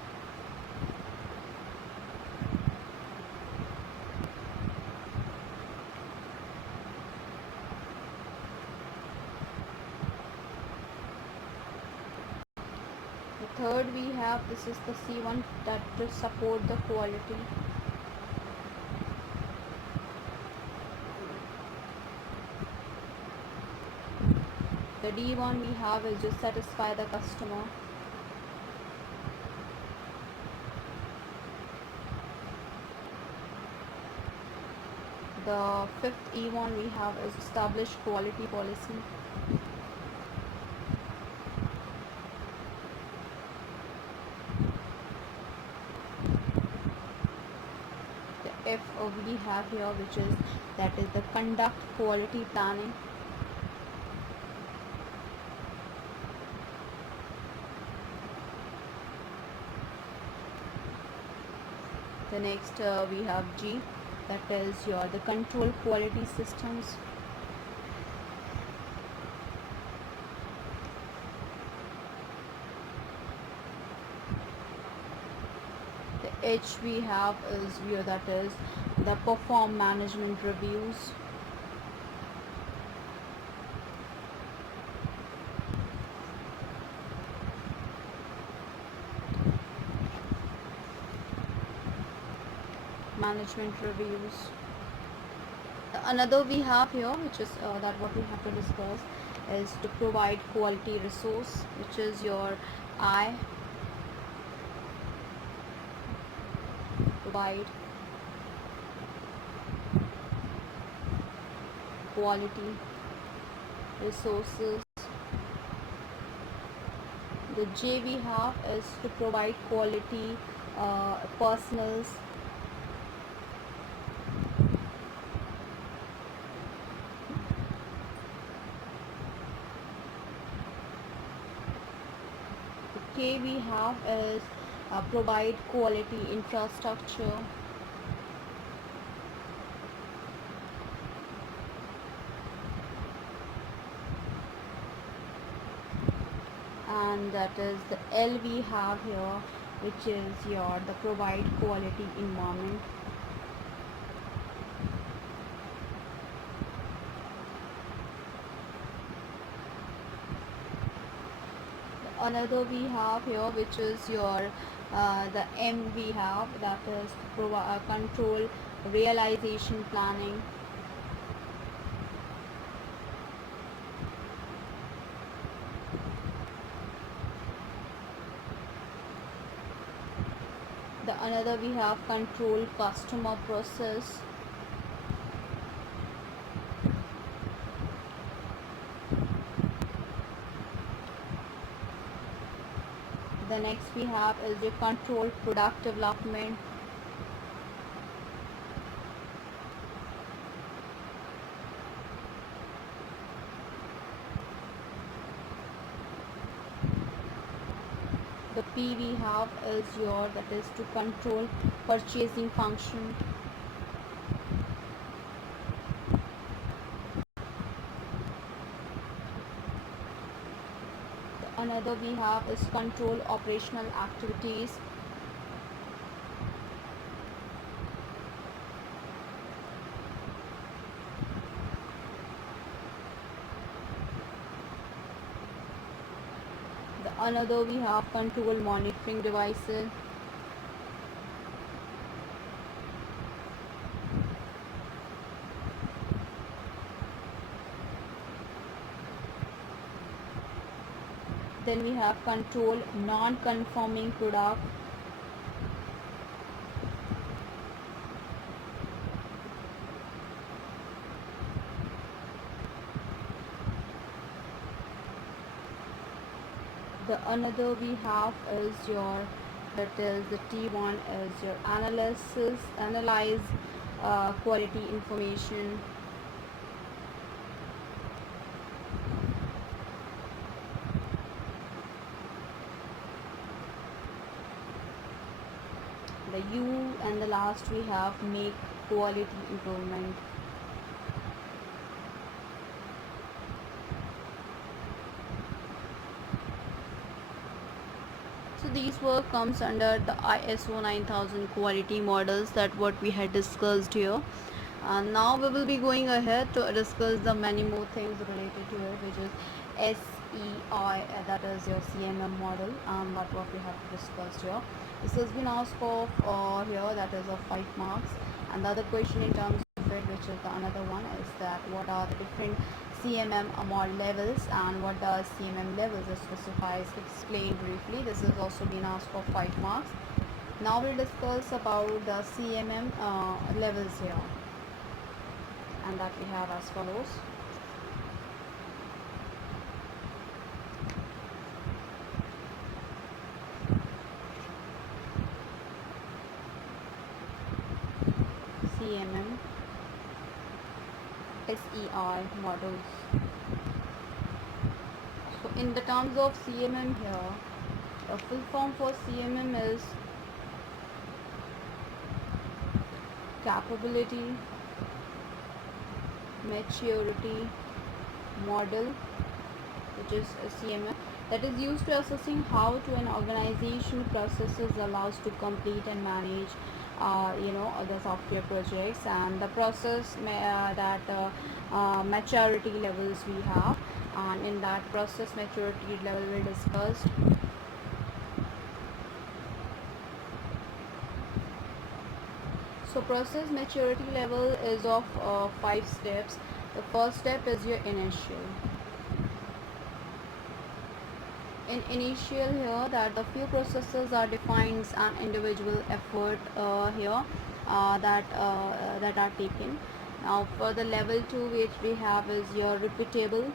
The third we have, this is the C1, that to support the quality. The D1 we have is just satisfy the customer. The fifth E1 we have is establish quality policy. The F we have here, which is the conduct quality planning. The next we have G, that is the control quality systems. The H we have is that is the perform management reviews. Management reviews. Another we have here, which is that what we have to discuss is to provide quality resource, which is your I. Provide quality resources. The J we have is to provide quality personals. The K we have is provide quality infrastructure. And that is the L we have here, which is the provide quality environment. Another we have here, which is the M we have, that is control realization planning. The another we have control customer process. The next we have is the control product development. The P we have is that is to control purchasing function. The another we have is control operational activities. The another we have control monitoring devices. Then we have control non-conforming product. The another we have is that is the T1 is your analyze quality information. The U and the last we have make quality improvement. So these work comes under the ISO 9000 quality models, that what we had discussed here. And now we will be going ahead to discuss the many more things related to it, which is SEI, that is your CMM model, and what we have discussed here. This has been asked for here, that is of 5 marks. And the other question in terms of it, which is the another one, is that what are the different CMM mod levels and what does CMM levels specifies, explain briefly. This has also been asked for 5 marks. Now we'll discuss about the CMM levels here, and that we have as follows. SEI models. So in the terms of CMM here, the full form for CMM is capability, maturity, model, which is a CMM, that is used to assessing how to an organization processes allows to complete and manage the software projects, and the process maturity levels we have, and in that process maturity level we discussed. So process maturity level is of 5 steps. The first step is your initial. In initial here, that the few processes are defined and individual effort here that are taken. Now for the level 2, which we have is your repeatable.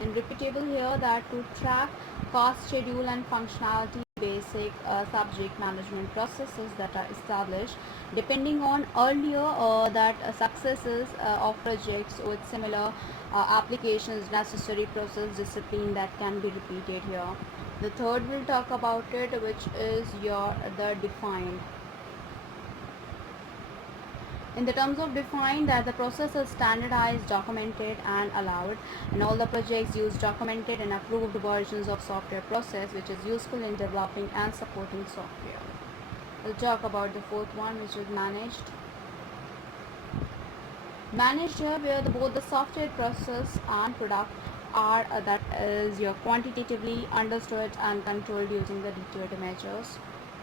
In repeatable here, that to track cost, schedule and functionality basic subject management processes that are established depending on earlier successes of projects with similar applications, necessary process discipline that can be repeated here. The third we'll talk about it, which is the defined. In the terms of defined, that the process is standardized, documented and allowed, and all the projects use documented and approved versions of software process, which is useful in developing and supporting software. We'll talk about the fourth one, which is managed. Managed here, where both the software process and product are that is your quantitatively understood and controlled using the detailed measures.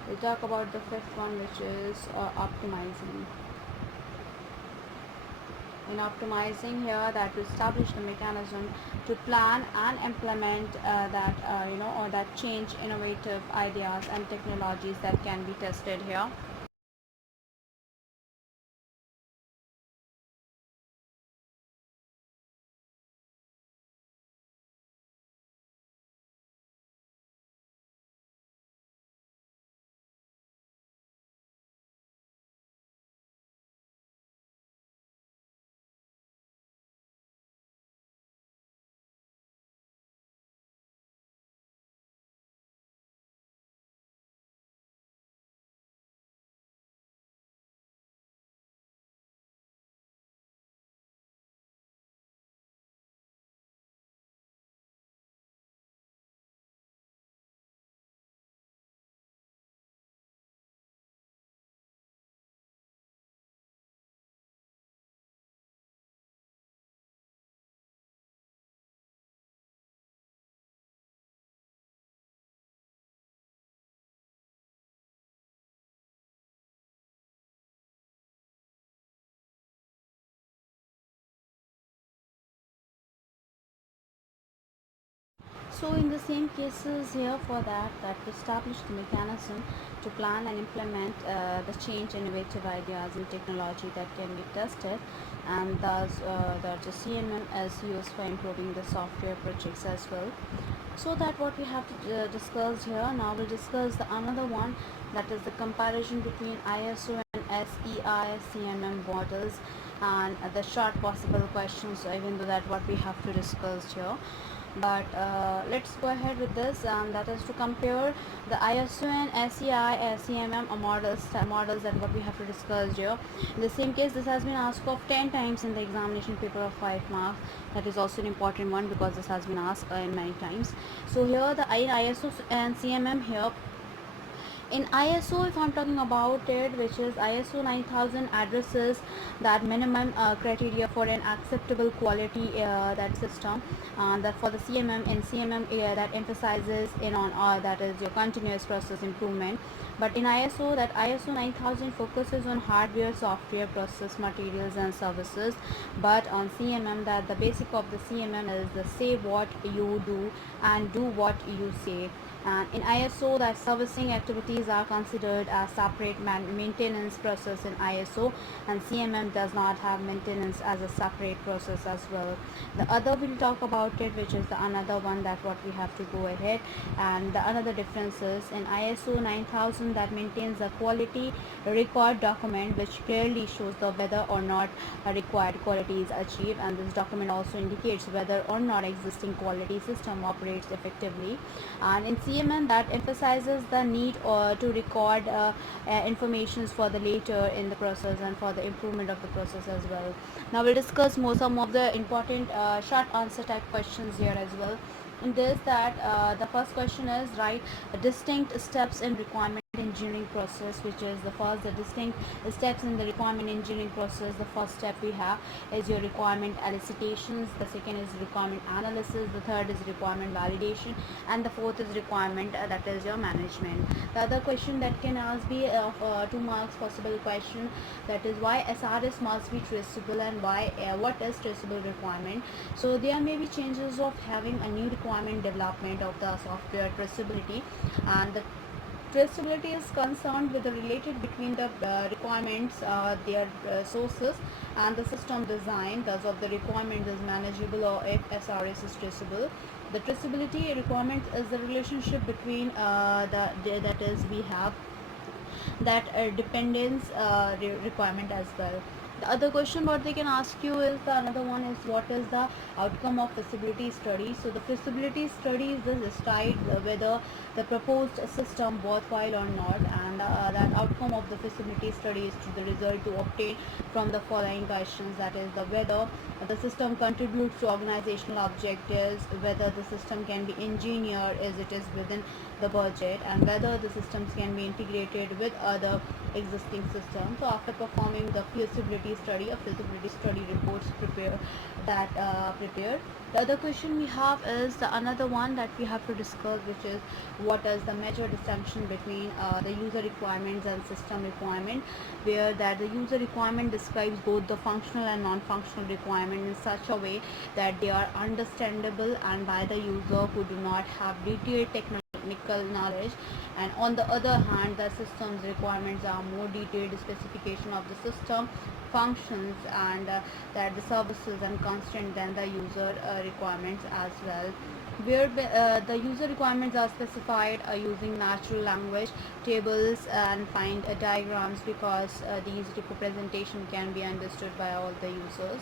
We'll talk about the fifth one, which is optimizing. In optimizing here, that to establish the mechanism to plan and implement that change innovative ideas and technologies that can be tested here. So in the same cases here, for that to establish the mechanism to plan and implement the change innovative ideas and technology that can be tested, and thus that the CMM is used for improving the software projects as well. So that what we have to discuss here. Now we'll discuss the another one, that is the comparison between ISO and SEI CMM models, and the short possible questions, so even though that what we have to discuss here. But let's go ahead with this, that is to compare the ISO and SEI CMM models that what we have to discuss here. In the same case, this has been asked of 10 times in the examination paper of 5 marks. That is also an important one because this has been asked many times. So here the ISO and CMM here. In ISO, if I'm talking about it, which is ISO 9000 addresses that minimum criteria for an acceptable quality that system, that for the CMM, in CMM that emphasizes in on that is your continuous process improvement. But in ISO, that ISO 9000 focuses on hardware, software, process, materials and services. But on CMM, that the basic of the CMM is the say what you do and do what you say. And in ISO, that servicing activity qualities are considered as separate maintenance process in ISO, and CMM does not have maintenance as a separate process as well. The other we'll talk about it, which is the another one that what we have to go ahead. And the another difference is in ISO 9000 that maintains the quality record document which clearly shows the whether or not a required quality is achieved, and this document also indicates whether or not existing quality system operates effectively. And in CMM that emphasizes the need to record informations for the later in the process and for the improvement of the process as well. Now we'll discuss more some of the important short answer type questions here as well. In this that the first question is write distinct steps in requirement engineering process, which is the distinct steps in the requirement engineering process. The first step we have is your requirement elicitations, the second is requirement analysis, the third is requirement validation, and the fourth is requirement that is your management. The other question that can ask be of 2 marks possible question, that is why SRS must be traceable and why what is traceable requirement. So there may be changes of having a new requirement development of the software traceability, and the traceability is concerned with the related between the requirements, their sources, and the system design. Thus, of the requirement is manageable or if SRS is traceable. The traceability requirement is the relationship between that is we have that dependence requirement as well. The other question what they can ask you is the another one is what is the outcome of feasibility study. So the feasibility study is the decide whether the proposed system worthwhile or not, and that outcome of the feasibility study is to the result to obtain from the following questions, that is the whether the system contributes to organizational objectives, whether the system can be engineered as it is within the budget, and whether the systems can be integrated with other existing systems. So after performing the feasibility study, a feasibility study reports prepared. The other question we have is the another one that we have to discuss, which is what is the major distinction between the user requirements and system requirement, where that the user requirement describes both the functional and non-functional requirement in such a way that they are understandable and by the user who do not have detailed technical knowledge, and on the other hand the system's requirements are more detailed specification of the system functions and that the services and constant than the user requirements as well, where the user requirements are specified using natural language tables and find diagrams because these representation can be understood by all the users.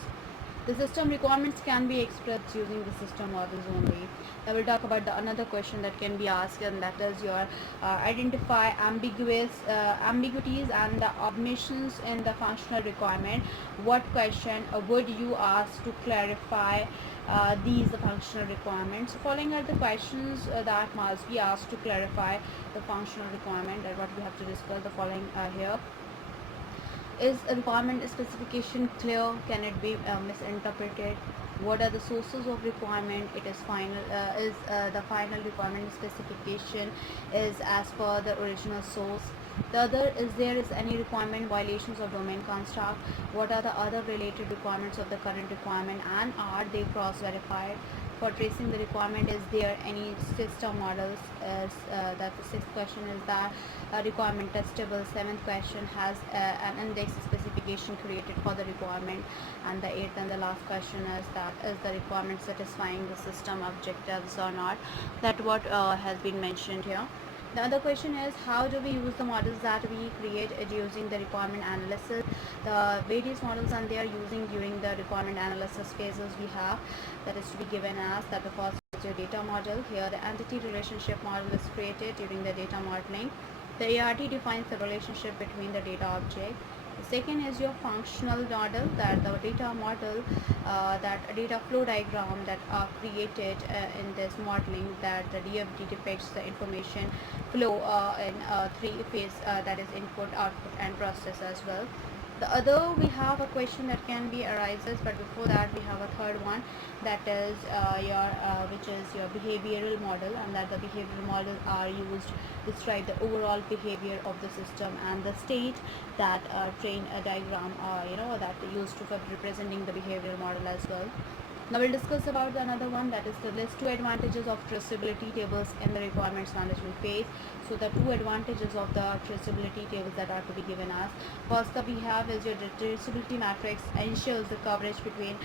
The system requirements can be expressed using the system models only. I will talk about the another question that can be asked, and that is your identify ambiguities and the omissions in the functional requirement. What question would you ask to clarify these functional requirements? Following are the questions that must be asked to clarify the functional requirement, and what we have to discuss the following here. Is a requirement specification clear? Can it be misinterpreted? What are the sources of requirement? It is final. Is the final requirement specification is as per the original source? The other is there is any requirement violations of domain construct? What are the other related requirements of the current requirement and are they cross-verified? For tracing the requirement, is there any system models? That the sixth question is that requirement testable. Seventh question has an index specification created for the requirement, and the eighth and the last question is that is the requirement satisfying the system objectives or not? That what has been mentioned here. The other question is how do we use the models that we create using the requirement analysis? The various models and they are using during the requirement analysis phases we have, that is to be given as that the first is your data model. Here the entity relationship model is created during the data modeling. The ART defines the relationship between the data object. The second is your functional model, that the data model, that a data flow diagram that are created in this modeling, that the DFD depicts the information flow in three phase, that is input, output, and process as well. The other we have a question that can be arises, but before that we have a third one, that is which is your behavioral model, and that the behavioral model are used to describe the overall behavior of the system, and the state that train a diagram that used to for representing the behavioral model as well. Now we'll discuss about another one, that is the list two advantages of traceability tables in the requirements management phase. So the two advantages of the traceability tables that are to be given us. First up we have is your traceability matrix ensures the coverage between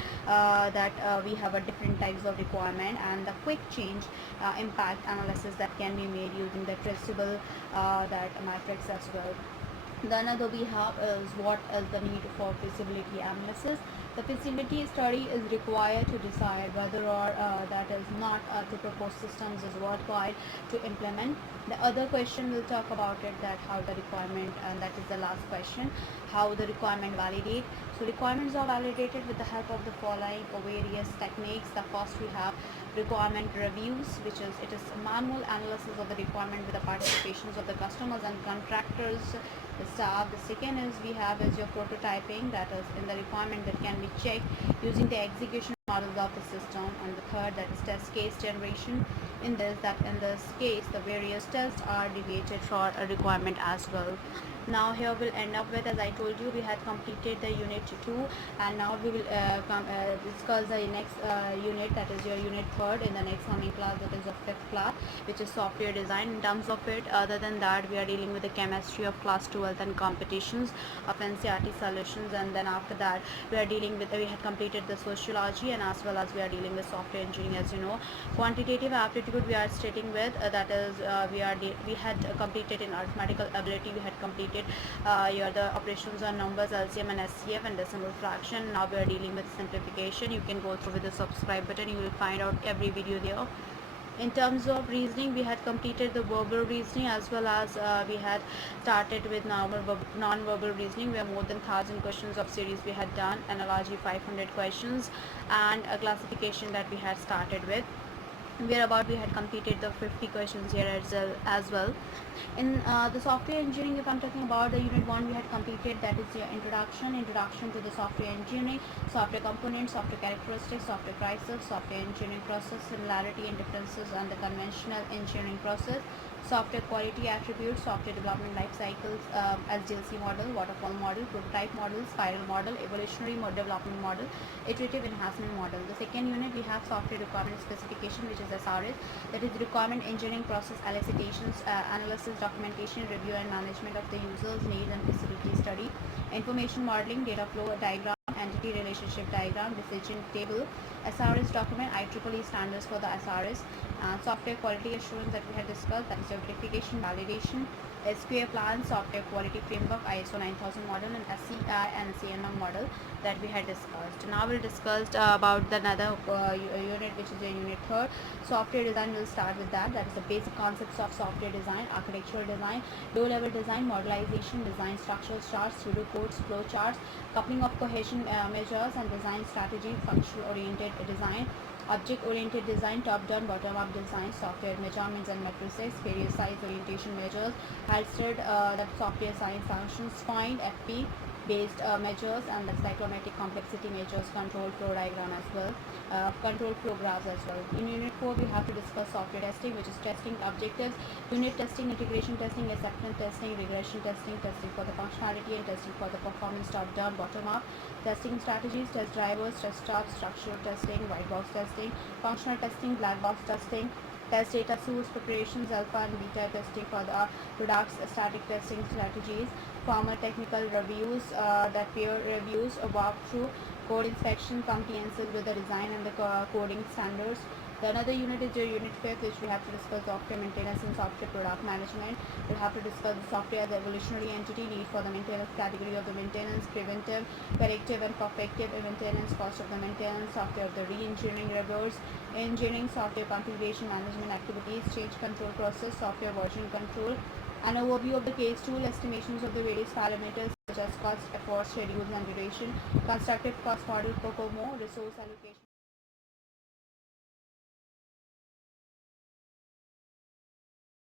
we have a different types of requirement and the quick change impact analysis that can be made using the traceable that matrix as well. The another we have is what is the need for feasibility analysis. The feasibility study is required to decide whether or that is not the proposed systems is worthwhile to implement. The other question we'll talk about it, that how the requirement, and that is the last question, how the requirement validate. So requirements are validated with the help of the following various techniques. The first we have requirement reviews, which is it is manual analysis of the requirement with the participations of the customers and contractors, the staff. The second is we have is your prototyping, that is in the requirement that can be checked using the execution models of the system. And the third, that is test case generation. In this case the various tests are debated for a requirement as well. Now here we'll end up with, as I told you, we had completed the unit 2, and now we will discuss the next unit, that is your unit 3rd, in the next coming class, that is your 5th class, which is software design. In terms of it, other than that, we are dealing with the chemistry of class 12 and competitions of NCERT solutions, and then after that we are dealing with, we had completed the sociology, and as well as we are dealing with software engineering. As you know, quantitative aptitude we are stating with, that is we had completed in arithmetical ability, we had completed here the operations on numbers, LCM and SCF, and decimal fraction. Now we are dealing with simplification. You can go through with the subscribe button, you will find out every video there. In terms of reasoning, we had completed the verbal reasoning, as well as we had started with non-verbal reasoning, where more than 1000 questions of series we had done, analogy 500 questions, and a classification that we had started with. Whereabout we had completed the 50 questions here as well. In the software engineering, if I'm talking about the unit 1, we had completed, that is your introduction to the software engineering, software components, software characteristics, software prices, software engineering process, similarity and differences, and the conventional engineering process, software quality attributes, software development life cycles, SDLC model, waterfall model, prototype model, spiral model, evolutionary development model, iterative enhancement model. The second unit we have software requirement specification, which is SRS, that is requirement engineering process elicitations, analysis, documentation, review and management of the users' needs and facility study, information modeling, data flow diagram, entity relationship diagram, decision table, SRS document, IEEE standards for the SRS, software quality assurance that we had discussed, that is verification, validation, SQA plan, software quality framework, ISO 9000 model, and SCI and CMM model that we had discussed. Now we'll discuss about the another unit, which is a unit 3rd. Software design, will start with that. That is the basic concepts of software design, architectural design, low-level design, modelization, design structural charts, pseudocodes, flow charts, coupling of cohesion measures, and design strategy, functional-oriented design, object-oriented design, top-down, bottom-up design, software measurements and matrices, various size orientation measures, Halstead, that software science functions, find FP based measures, and the cyclomatic complexity measures, control flow diagram as well, control flow graphs as well. In unit 4 we have to discuss software testing, which is testing objectives, unit testing, integration testing, acceptance testing, regression testing, testing for the functionality, and testing for the performance, top down, bottom up, testing strategies, test drivers, test charts, structural testing, white box testing, functional testing, black box testing, test data source preparations, alpha and beta testing for the products, static testing strategies, formal technical reviews, that peer reviews, a walkthrough, code inspection, comprehensive with the design and the coding standards. The another unit is your unit 5th, which we have to discuss software maintenance and software product management. We'll have to discuss the software as evolutionary entity, need for the maintenance category of the maintenance, preventive, corrective and perfective maintenance, cost of the maintenance, software of the re-engineering reviews, engineering, software configuration management activities, change control process, software version control, an overview of the case tool, estimations of the various parameters such as cost, effort, schedules and duration, constructive cost model, COCOMO, resource allocation.